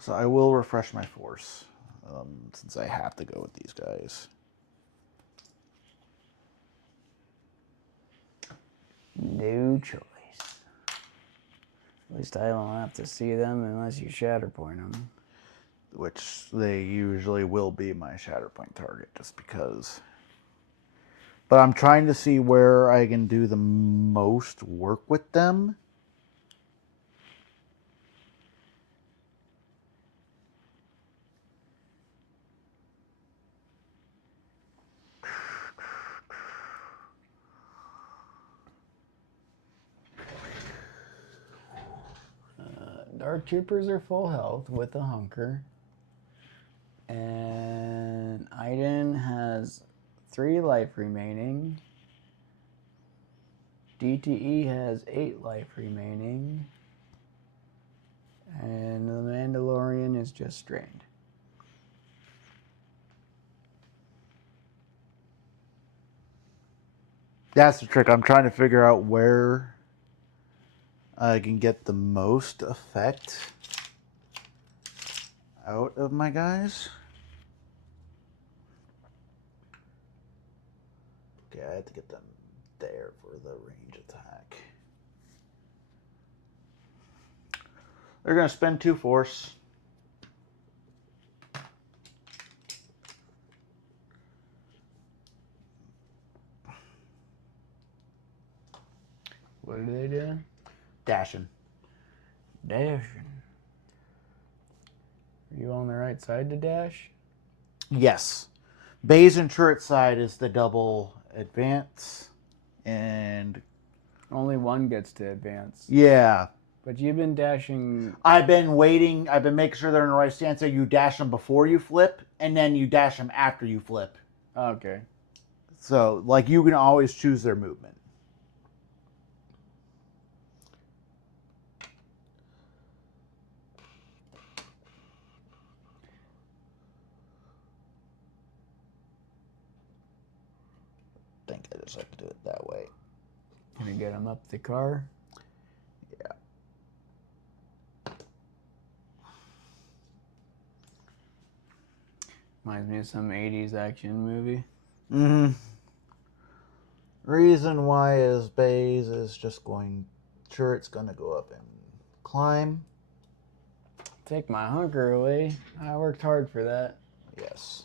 So I will refresh my force, since I have to go with these guys. No choice. At least I don't have to see them unless you Shatterpoint them. which they usually will be my Shatterpoint target just because. But I'm trying to see where I can do the most work with them. Dark Troopers are full health with a hunker. And Iden has 3 life remaining. DTE has 8 life remaining. And the Mandalorian is just strained. That's the trick. I'm trying to figure out where I can get the most effect out of my guys. Okay, I have to get them there for the range attack. They're going to spend 2 force. What are they doing? Dashing. Dashing. Are you on the right side to dash? Yes. Baze and turret side is the double advance. And Only one gets to advance. yeah. But you've been dashing. I've been waiting. I've been making sure they're in the right stance. So you dash them before you flip, and then you dash them after you flip. Okay. So, like, you can always choose their movement. I think I just have to do it that way. Gonna get him up the car. Yeah. Reminds me of some 80s action movie. Mm-hmm. Reason why is Baze is just going... Sure, it's going to go up and climb. Take my hunker away. I worked hard for that. Yes.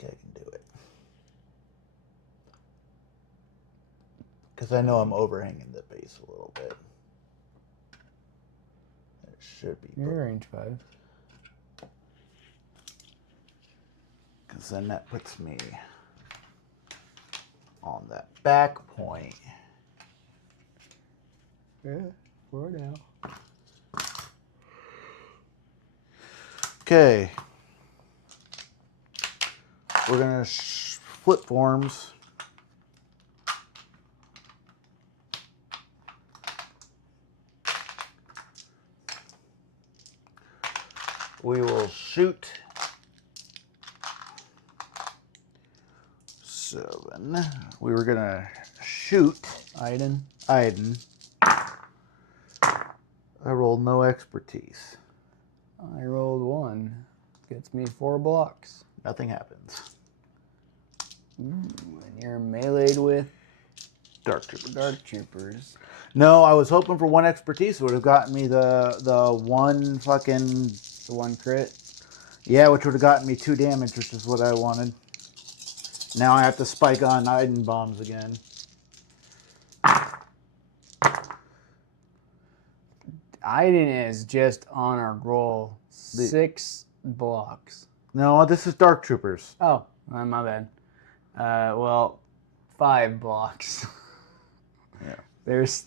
I can do it. Because I know I'm overhanging the base a little bit. It should be. You're range 5. Because then that puts me on that back point. Yeah, for now. Okay. We're going to flip forms. We will shoot 7. We were going to shoot Iden. I rolled no expertise. I rolled 1. Gets me 4 blocks. Nothing happens. Ooh, and you're meleeed with Dark Troopers. Dark Troopers. No, I was hoping for 1 expertise. It would have gotten me the 1 fucking... The 1 crit. Yeah, which would have gotten me 2 damage, which is what I wanted. Now I have to spike on Iden bombs again. Iden is just on our roll. 6 blocks. No, this is Dark Troopers. Oh, my bad. Well, 5 blocks. Yeah. There's,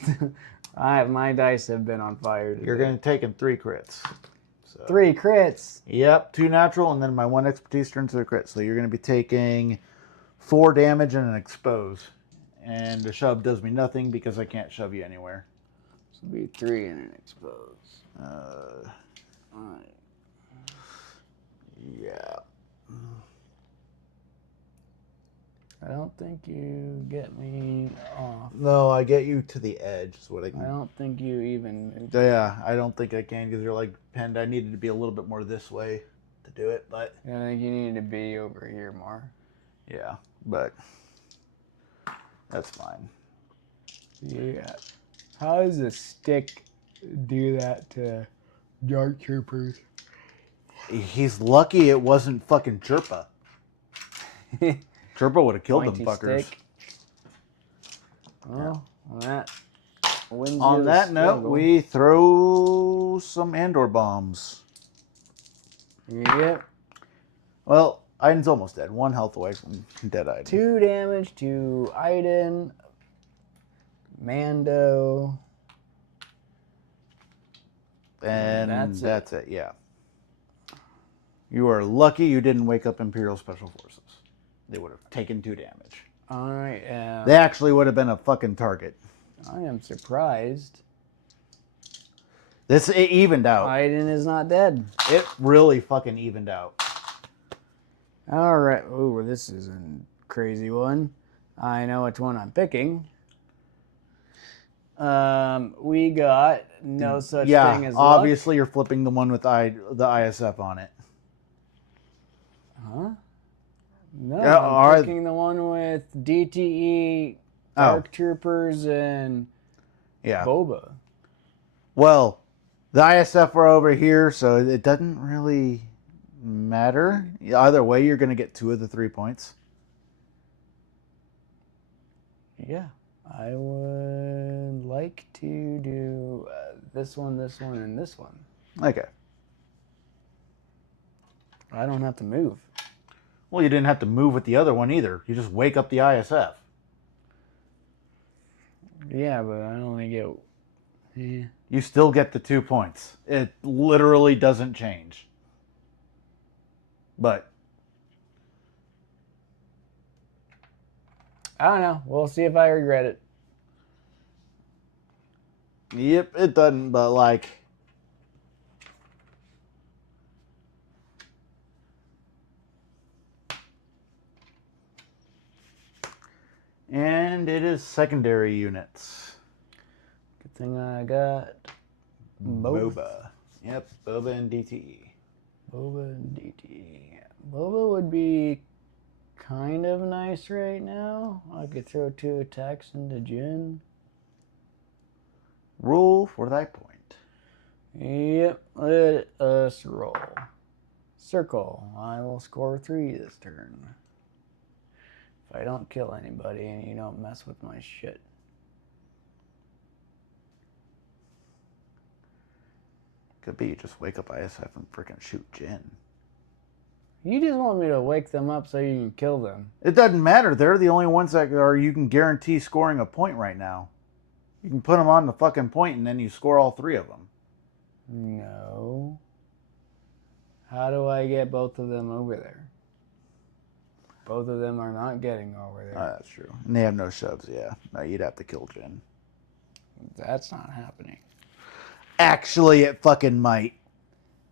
my dice have been on fire today. You're going to take in 3 crits. So. 3 crits. Yep, 2 natural, and then my 1 expertise turns to a crit. So you're going to be taking 4 damage and an expose. And the shove does me nothing because I can't shove you anywhere. This will be 3 and an expose. Uh, Alright. Yeah. I don't think you get me off. No, I get you to the edge. Is what I can. I don't think you even. Yeah, I don't think I can because you're like pinned. I needed to be a little bit more this way to do it, but I think you need to be over here more. yeah, but that's fine. Yeah. How does a stick do that to Dark Troopers? He's lucky it wasn't fucking Chirpa. Chirpa would have killed them Pointy fuckers. stick. Well, that wins you On the that note, struggle. we throw some Andor bombs. Yep. Well, Iden's almost dead. 1 health away from dead Iden. 2 damage to Iden, Mando. And that's it. Yeah. You are lucky you didn't wake up Imperial Special Forces. They would have taken 2 damage. I am. They actually would have been a fucking target. I am surprised. It evened out. Iden is not dead. It really fucking evened out. All right. Oh, this is a crazy one. I know which one I'm picking. We got no such thing as obviously luck. you're flipping the one with the ISF on it. Huh? No, Yeah, I'm picking the one with DTE, Dark Troopers, and Yeah. Boba. Well, the ISF are over here, so it doesn't really matter. Either way, you're going to get 2 of the 3 points. Yeah, I would like to do this one, and this one. Okay. I don't have to move. Well, you didn't have to move with the other one either. You just wake up the ISF. Yeah, but I only get... Yeah. You still get the 2 points. It literally doesn't change. But I don't know. We'll see if I regret it. yep, it doesn't, but like... And it is secondary units. Good thing I got both. Boba. Yep, Boba and DTE. Boba and DTE. Boba would be kind of nice right now. I could throw 2 attacks into Jin. Roll for thy point. Yep, let us roll. Circle. I will score 3 this turn. If I don't kill anybody and you don't mess with my shit. Could be you just wake up ISF and freaking shoot Jin. You just want me to wake them up so you can kill them. It doesn't matter. They're the only ones that are you can guarantee scoring a point right now. You can put them on the fucking point and then you score all 3 of them. No. How do I get both of them over there? Both of them are not getting over there. That's true. And they have no shoves, yeah. No, you'd have to kill Jin. That's not happening. Actually, it fucking might.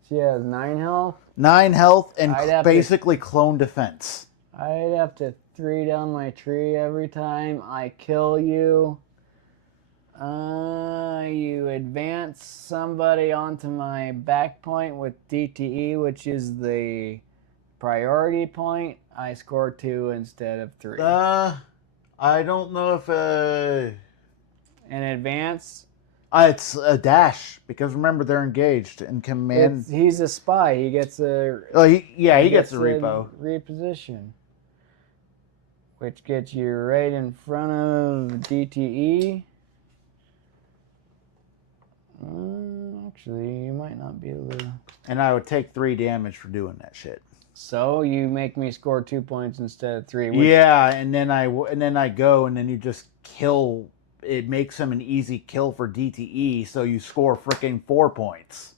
She has 9 health. 9 health and basically clone defense. I'd have to 3 down my tree every time I kill you. You advance somebody onto my back point with DTE, which is the priority point. I score 2 instead of 3. I don't know if In advance? it's a dash because remember they're engaged in command. He's a spy. He gets a. Oh, he gets a repo. Reposition, which gets you right in front of DTE. Actually, you might not be able to. And I would take 3 damage for doing that shit. So you make me score 2 points instead of 3. Yeah, and then I go and then you just kill. It makes him an easy kill for DTE, so you score freaking 4 points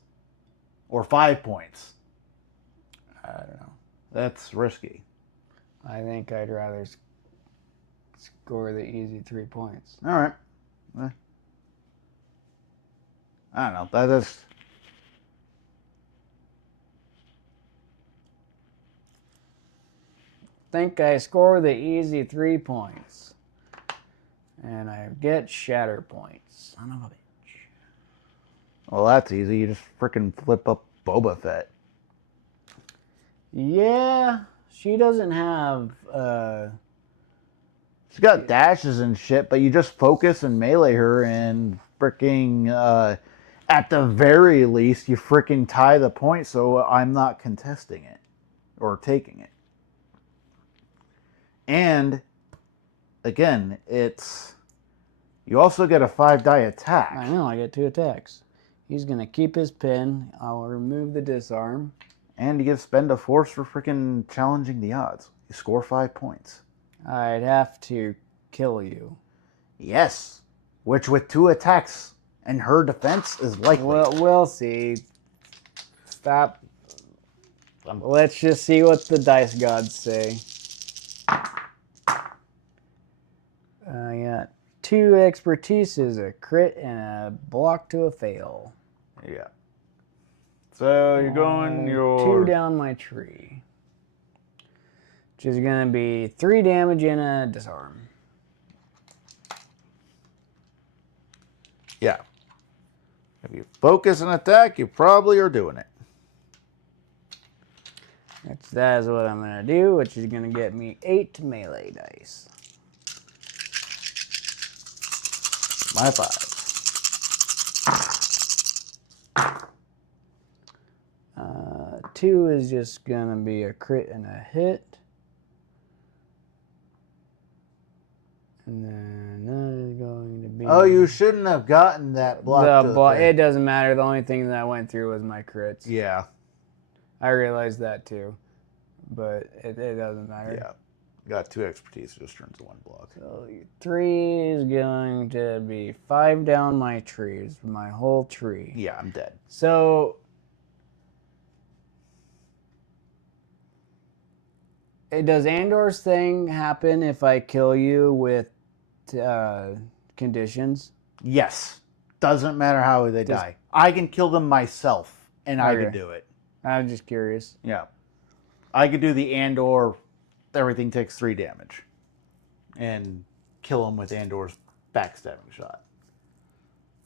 or 5 points. I don't know. That's risky. I think I'd rather score the easy 3 points. All right. I don't know. That is. think I score the easy 3 points. And I get Shatterpoint. Son of a bitch. Well, that's easy. You just freaking flip up Boba Fett. Yeah, she doesn't have. She's got dashes and shit, but you just focus and melee her and freaking, at the very least, you freaking tie the point so I'm not contesting it or taking it. And, again, you also get a 5-die attack. I know, I get 2 attacks. He's going to keep his pin. I'll remove the disarm. And you get to spend a force for freaking challenging the odds. You score 5 points. I'd have to kill you. Yes. Which with 2 attacks and her defense is likely. Well, we'll see. Stop. Let's just see what the dice gods say. I got 2 expertises, a crit, and a block to a fail. Yeah. So you're going your 2 down my tree. Which is going to be 3 damage and a disarm. Yeah. If you focus and attack, you probably are doing it. That is what I'm going to do, which is going to get me 8 melee dice. My 5. 2 is just going to be a crit and a hit. And then that is going to be... Oh, you shouldn't have gotten that block. It doesn't matter. The only thing that went through was my crits. Yeah. I realized that too. But it doesn't matter. Yeah. Got 2 expertise, just turns to 1 block. So 3 is going to be 5 down my trees, my whole tree. Yeah, I'm dead. So does Andor's thing happen if I kill you with conditions? Yes. Doesn't matter how they die. I can kill them myself, and I can do it. I'm just curious. Yeah. I could do the Andor, everything takes 3 damage. And kill them with Andor's backstabbing shot.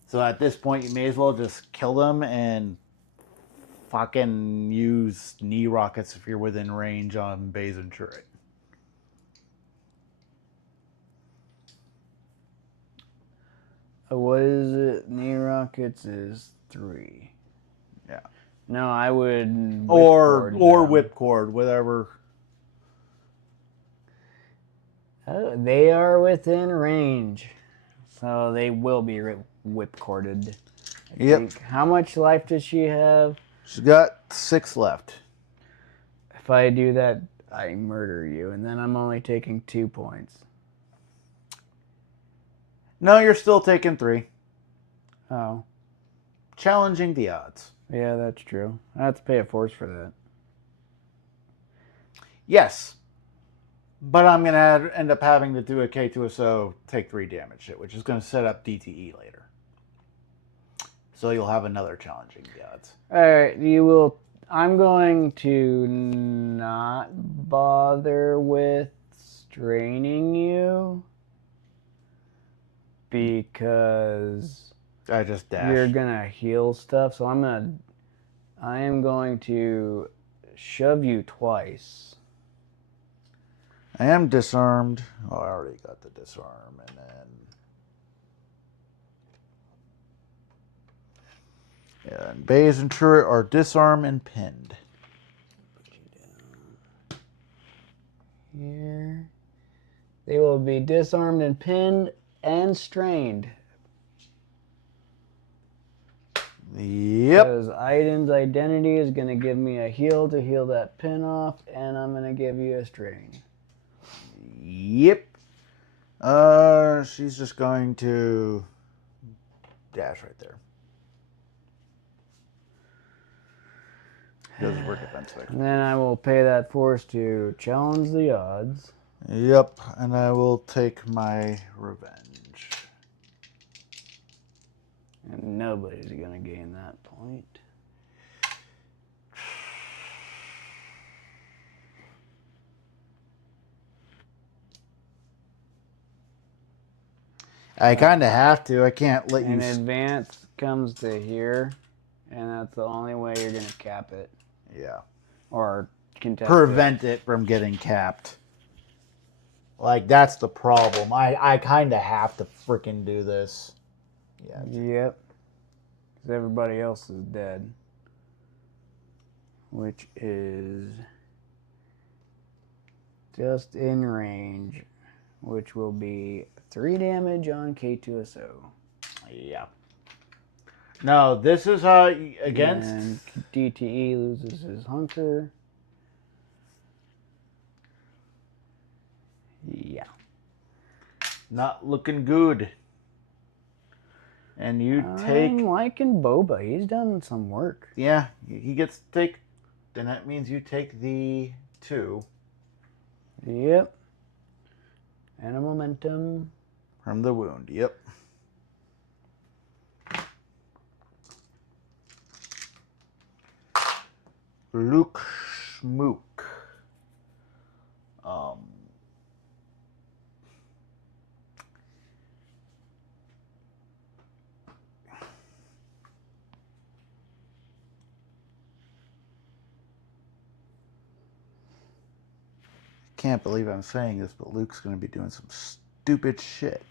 So at this point, you may as well just kill them and fucking use knee rockets if you're within range on Baze and Turret. What is it? Knee rockets is 3. Yeah. No, I would Or whipcord, whatever. Oh, they are within range, so they will be whipcorded. Yep. How much life does she have? She's got 6 left. If I do that, I murder you, and then I'm only taking 2 points. No, you're still taking 3. Oh. Challenging the odds. Yeah, that's true. I have to pay a force for that. Yes. But I'm going to end up having to do a K2SO take 3 damage hit, which is going to set up DTE later. So you'll have another challenging the odds. Alright, I'm going to not bother with straining you because I just dash. you're gonna heal stuff, so I am going to shove you twice. I am disarmed. Oh, I already got the disarm, and then yeah, and Baze and Turret are disarm and pinned. Put you down here. They will be disarmed and pinned and strained. Yep. Because Aiden's identity is going to give me a heal to heal that pin off, and I'm going to give you a strain. Yep. She's just going to dash right there. Does her defense there. And then I will pay that force to challenge the odds. Yep, and I will take my revenge. And nobody's going to gain that point. I kind of have to. I can't let you. And advance comes to here, and that's the only way you're gonna cap it. Yeah. Or contest Prevent it from getting capped. Like, that's the problem. I kind of have to freaking do this. Yeah. Yep. Because everybody else is dead. Which is just in range, which will be 3 damage on K2SO. Yeah. No, this is against. And DTE loses his hunker. Yeah. Not looking good. And you take. I'm liking Boba. He's done some work. Yeah, he gets to take. Then that means you take the 2. Yep. And a momentum. From the wound. Yep. Luke Schmook. Can't believe I'm saying this, but Luke's going to be doing some stupid shit.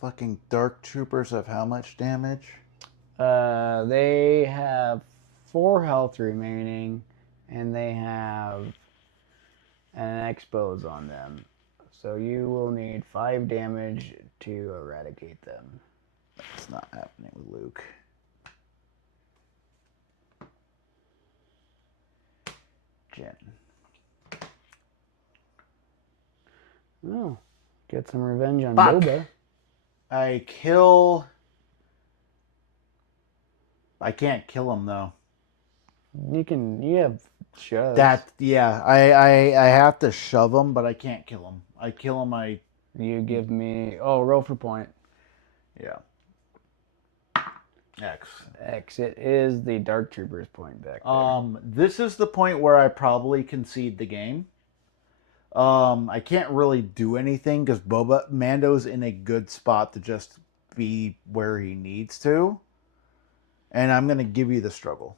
Fucking Dark Troopers have how much damage? They have 4 health remaining, and they have an expose on them. So you will need 5 damage to eradicate them. That's not happening with Luke. Jin. Oh, get some revenge on Fuck. Boba. I kill. I can't kill him though. You have shoves. I have to shove him, but I can't kill him. I kill him. You give me roll for point. Yeah. X. It is the Dark Troopers point back there. This is the point where I probably concede the game. I can't really do anything because Mando's in a good spot to just be where he needs to. And I'm gonna give you the struggle.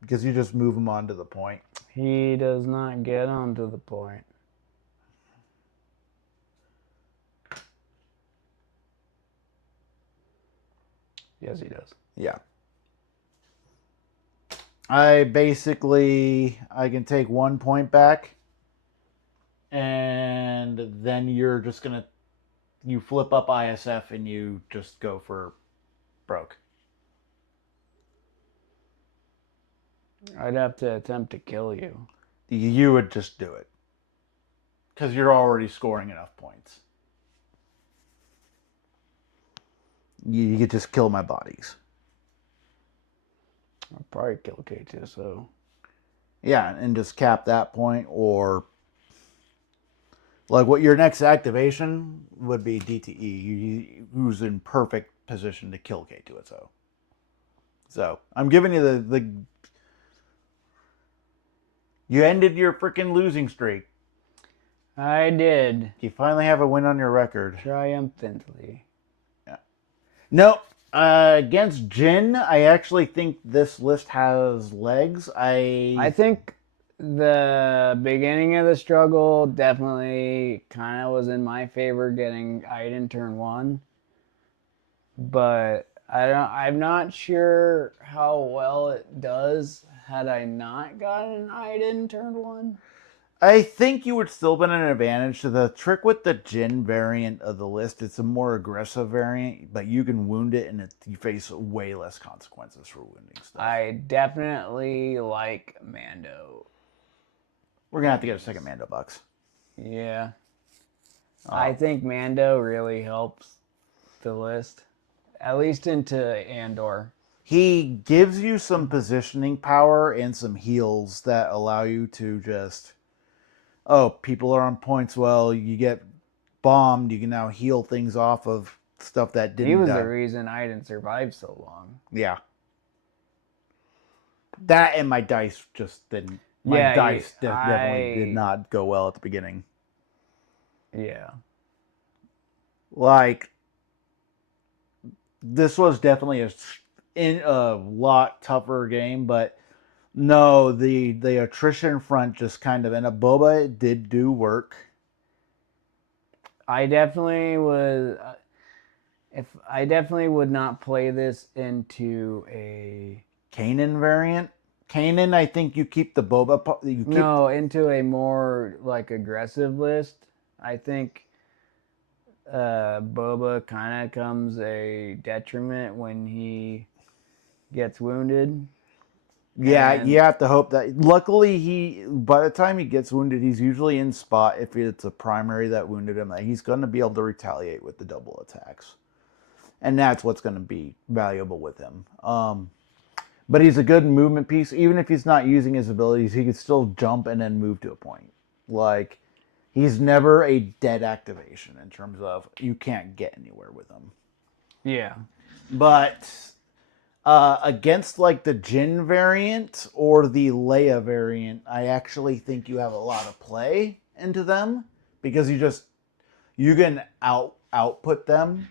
Because you just move him onto the point. He does not get onto the point. Yes, he does. Yeah. I can take 1 point back. And then you're just gonna, you flip up ISF and you just go for broke. I'd have to attempt to kill you. You would just do it. Because you're already scoring enough points. You could just kill my bodies. I'll probably kill K2, so. Yeah, and just cap that point, or like what your next activation would be DTE, who's in perfect position to kill K2SO. So I'm giving you the you ended your freaking losing streak. I did. You finally have a win on your record. Triumphantly. Yeah. Nope. Against Jin, I actually think this list has legs. I think the beginning of the struggle definitely kind of was in my favor getting Iden turn 1. But I'm not sure how well it does had I not gotten Iden turn 1. I think you would still been an advantage. So the trick with the Jin variant of the list, it's a more aggressive variant, but you can wound it and you face way less consequences for wounding stuff. I definitely like Mando. We're going to have to get a second Mando box. Yeah. I think Mando really helps the list. At least into Andor. He gives you some positioning power and some heals that allow you to just... Oh, people are on points. Well, you get bombed. You can now heal things off of stuff that didn't die. He was the reason I didn't survive so long. Yeah. That and my dice just didn't. My Yeah, dice definitely did I not go well at the beginning. yeah. Like this was definitely a lot tougher game, but no, the attrition front just kind of and a boba did do work. I definitely was. If I definitely would not play this into a Kanan variant. Kanan, I think you keep the boba. You keep no into a more like aggressive list. I think Boba kind of comes a detriment when he gets wounded. Yeah, you And have to hope that. Luckily, by the time he gets wounded, he's usually in spot. If it's a primary that wounded him, that he's going to be able to retaliate with the double attacks, and that's what's going to be valuable with him. But he's a good movement piece. Even if he's not using his abilities, he can still jump and then move to a point. Like he's never a dead activation in terms of you can't get anywhere with him. yeah, But against like the Jin variant or the Leia variant, I actually think you have a lot of play into them because you can output them.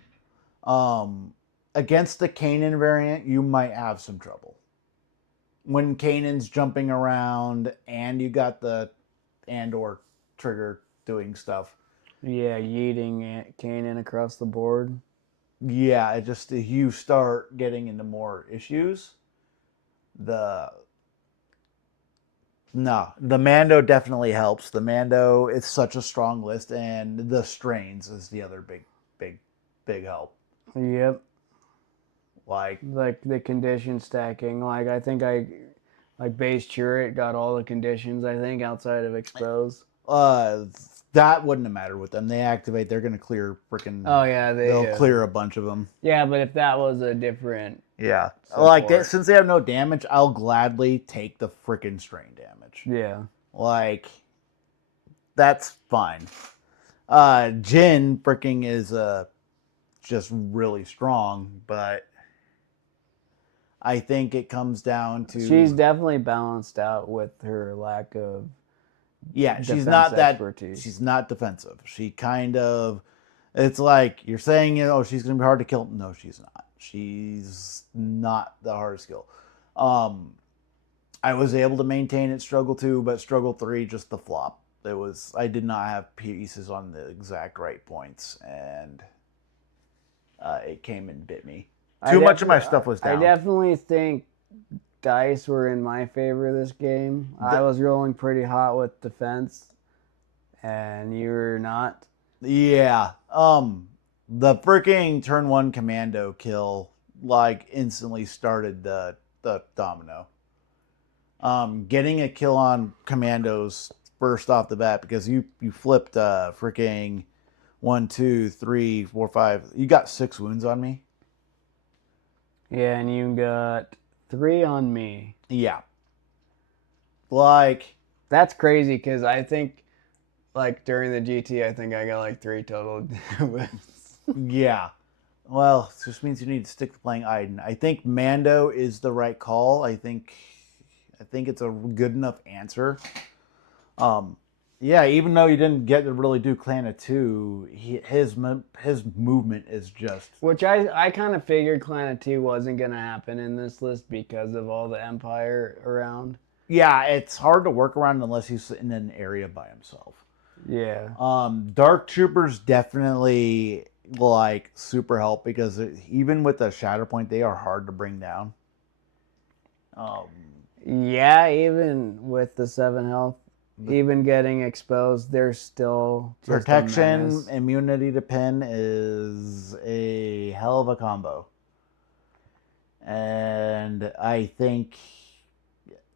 Against the Kanan variant, you might have some trouble when Kanan's jumping around and you got the Andor trigger doing stuff. yeah, yeeting Kanan across the board. Yeah, it just if you start getting into more issues, the no, the Mando definitely helps. The Mando is such a strong list, and the strains is the other big help. Yep, Like, like the condition stacking. Like I think I like base turret got all the conditions. I think outside of expose. uh, that wouldn't have mattered with them. They activate, they're gonna clear freaking. Oh yeah, They'll clear a bunch of them. yeah, but if that was a different Yeah, like support, since they have no damage, I'll gladly take the freaking strain damage. yeah, Like, that's fine. Jin freaking is just really strong, but I think it comes down to she's definitely balanced out with her lack of yeah, she's defense not that expertise. she's not defensive. She kind of it's like you're saying, she's gonna be hard to kill. No, she's not. She's not the hardest kill. Um, I was able to maintain it struggle 2, but struggle 3 just the flop. It was I did not have pieces on the exact right points, and it came and bit me. Too much of my stuff was down. I definitely think dice were in my favor this game. I was rolling pretty hot with defense, and you were not. Yeah. The freaking turn 1 commando kill like instantly started the domino. Getting a kill on commandos first off the bat because you flipped freaking 1, 2, 3, 4, 5. You got 6 wounds on me. Yeah, and you got 3 on me. Yeah. Like That's crazy because I think, like during the GT, I think I got like 3 total. yeah. Well, it just means you need to stick to playing Iden. I think Mando is the right call. I think it's a good enough answer. Yeah, even though you didn't get to really do Clan of 2, his movement is just Which I kind of figured Clan of 2 wasn't going to happen in this list because of all the Empire around. yeah, it's hard to work around unless he's in an area by himself. Yeah. Dark Troopers definitely like super help because even with the Shatterpoint, they are hard to bring down. Yeah, even with the 7 health, even getting exposed, there's still just Protection, immunity to pin is a hell of a combo. And I think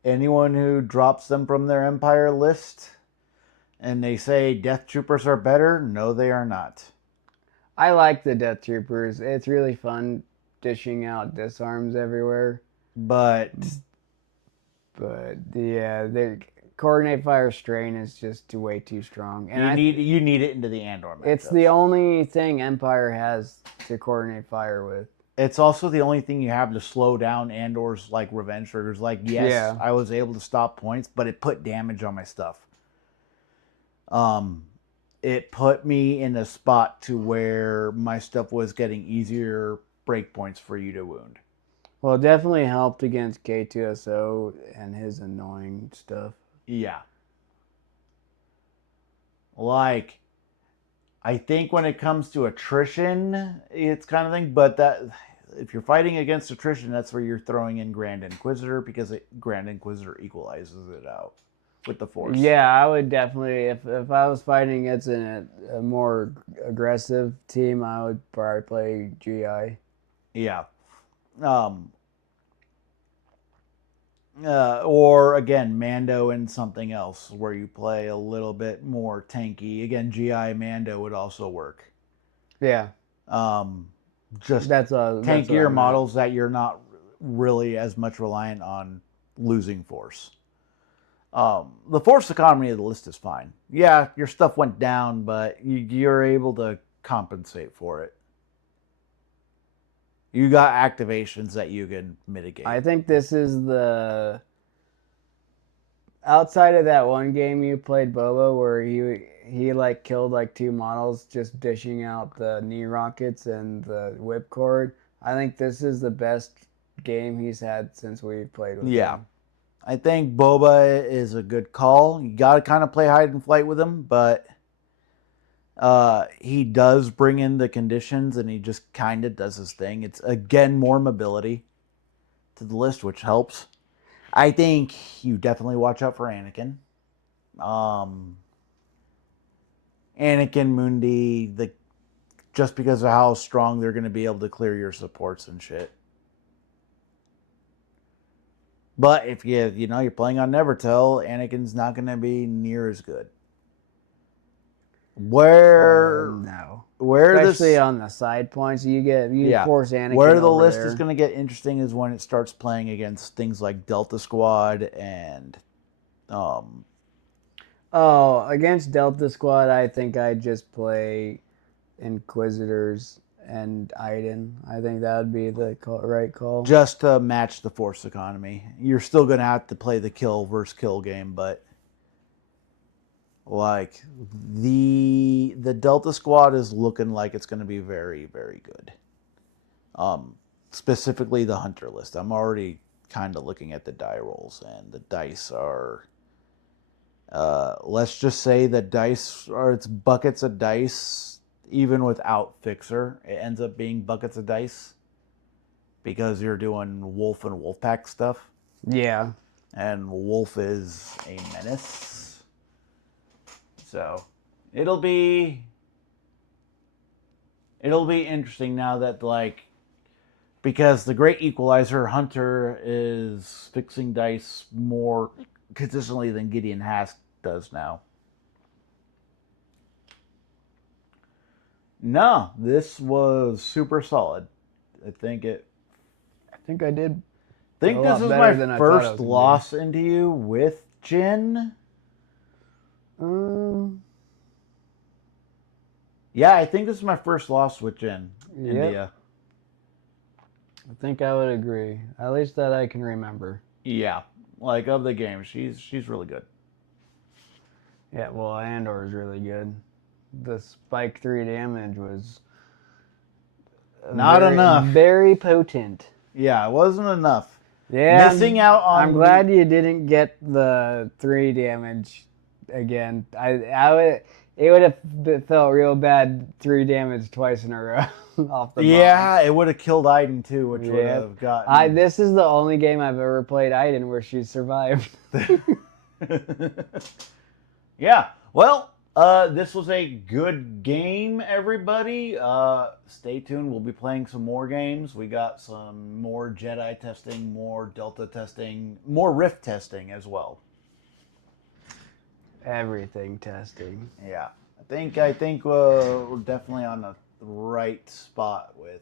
anyone who drops them from their Empire list and they say Death Troopers are better, no, they are not. I like the Death Troopers. It's really fun dishing out disarms everywhere. But yeah, the coordinate fire strain is just way too strong. And you need it into the Andor matchups. It's the only thing Empire has to coordinate fire with. It's also the only thing you have to slow down Andor's like revenge triggers. Like, yes, Yeah. I was able to stop points, but it put damage on my stuff. Um, it put me in a spot to where my stuff was getting easier breakpoints for you to wound. Well, it definitely helped against K2SO and his annoying stuff. Yeah. Like, I think when it comes to attrition, it's kind of thing, but that if you're fighting against attrition, that's where you're throwing in Grand Inquisitor because Grand Inquisitor equalizes it out with the Force. Yeah, I would definitely if I was fighting against a more aggressive team, I would probably play GI. Yeah. Or again, Mando and something else where you play a little bit more tanky. Again, GI Mando would also work. Yeah, Um, just that's what I tankier meant. models that you're not really as much reliant on losing force. The force economy of the list is fine. Yeah, your stuff went down, but you're able to compensate for it. You got activations that you can mitigate. I think this is the outside of that one game you played Bobo where he like killed like two models just dishing out the knee rockets and the whipcord. I think this is the best game he's had since we played with Yeah. him. I think Boba is a good call. You got to kind of play hide and flight with him, but he does bring in the conditions and he just kind of does his thing. It's again more mobility to the list, which helps. I think you definitely watch out for Anakin. Anakin Mundi, just because of how strong they're going to be able to clear your supports and shit. But if you're playing on Nevertell, Anakin's not going to be near as good. No, especially This on the side points, you force Anakin where the over list there. is going to get interesting is when it starts playing against things like Delta Squad and Oh, against Delta Squad, I think I'd just play Inquisitors and Iden. I think that would be the right call. just to match the force economy. You're still going to have to play the kill versus kill game, but like the Delta Squad is looking like it's going to be very, very good. Specifically the Hunter list. I'm already kind of looking at the die rolls, and the dice are. Let's just say that dice are it's buckets of dice, even without Fixer. It ends up being buckets of dice because you're doing Wolf and Wolfpack stuff, Yeah. and Wolf is a menace. So it'll be interesting now that because the Great Equalizer Hunter is fixing dice more consistently than Gideon Hask does now. No, this was super solid. I think I did I think a this lot is better my than I thought I first was gonna loss into you with Jin. do. Yeah, I think this is my first loss with Jin. Yep. India. I think I would agree. At least that I can remember. Yeah, like of the game, she's really good. Yeah, well, Andor is really good. The spike 3 damage was Not enough. Very potent. Yeah, it wasn't enough. Yeah, Missing out on. I'm glad you didn't get the 3 damage again. I would. It would have felt real bad 3 damage twice in a row off the Yeah, box. it would have killed Iden too, which would have gotten. This is the only game I've ever played Iden where she survived. Yeah. Well, this was a good game, everybody. Stay tuned. We'll be playing some more games. We got some more Jedi testing, more Delta testing, more Rift testing as well. Everything testing. Yeah. I think we're definitely on the right spot with.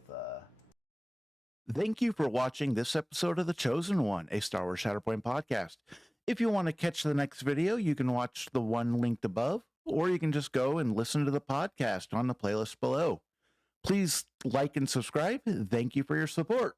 Thank you for watching this episode of The Chosen One, a Star Wars Shatterpoint podcast. If you want to catch the next video, you can watch the one linked above, or you can just go and listen to the podcast on the playlist below. Please like and subscribe. Thank you for your support.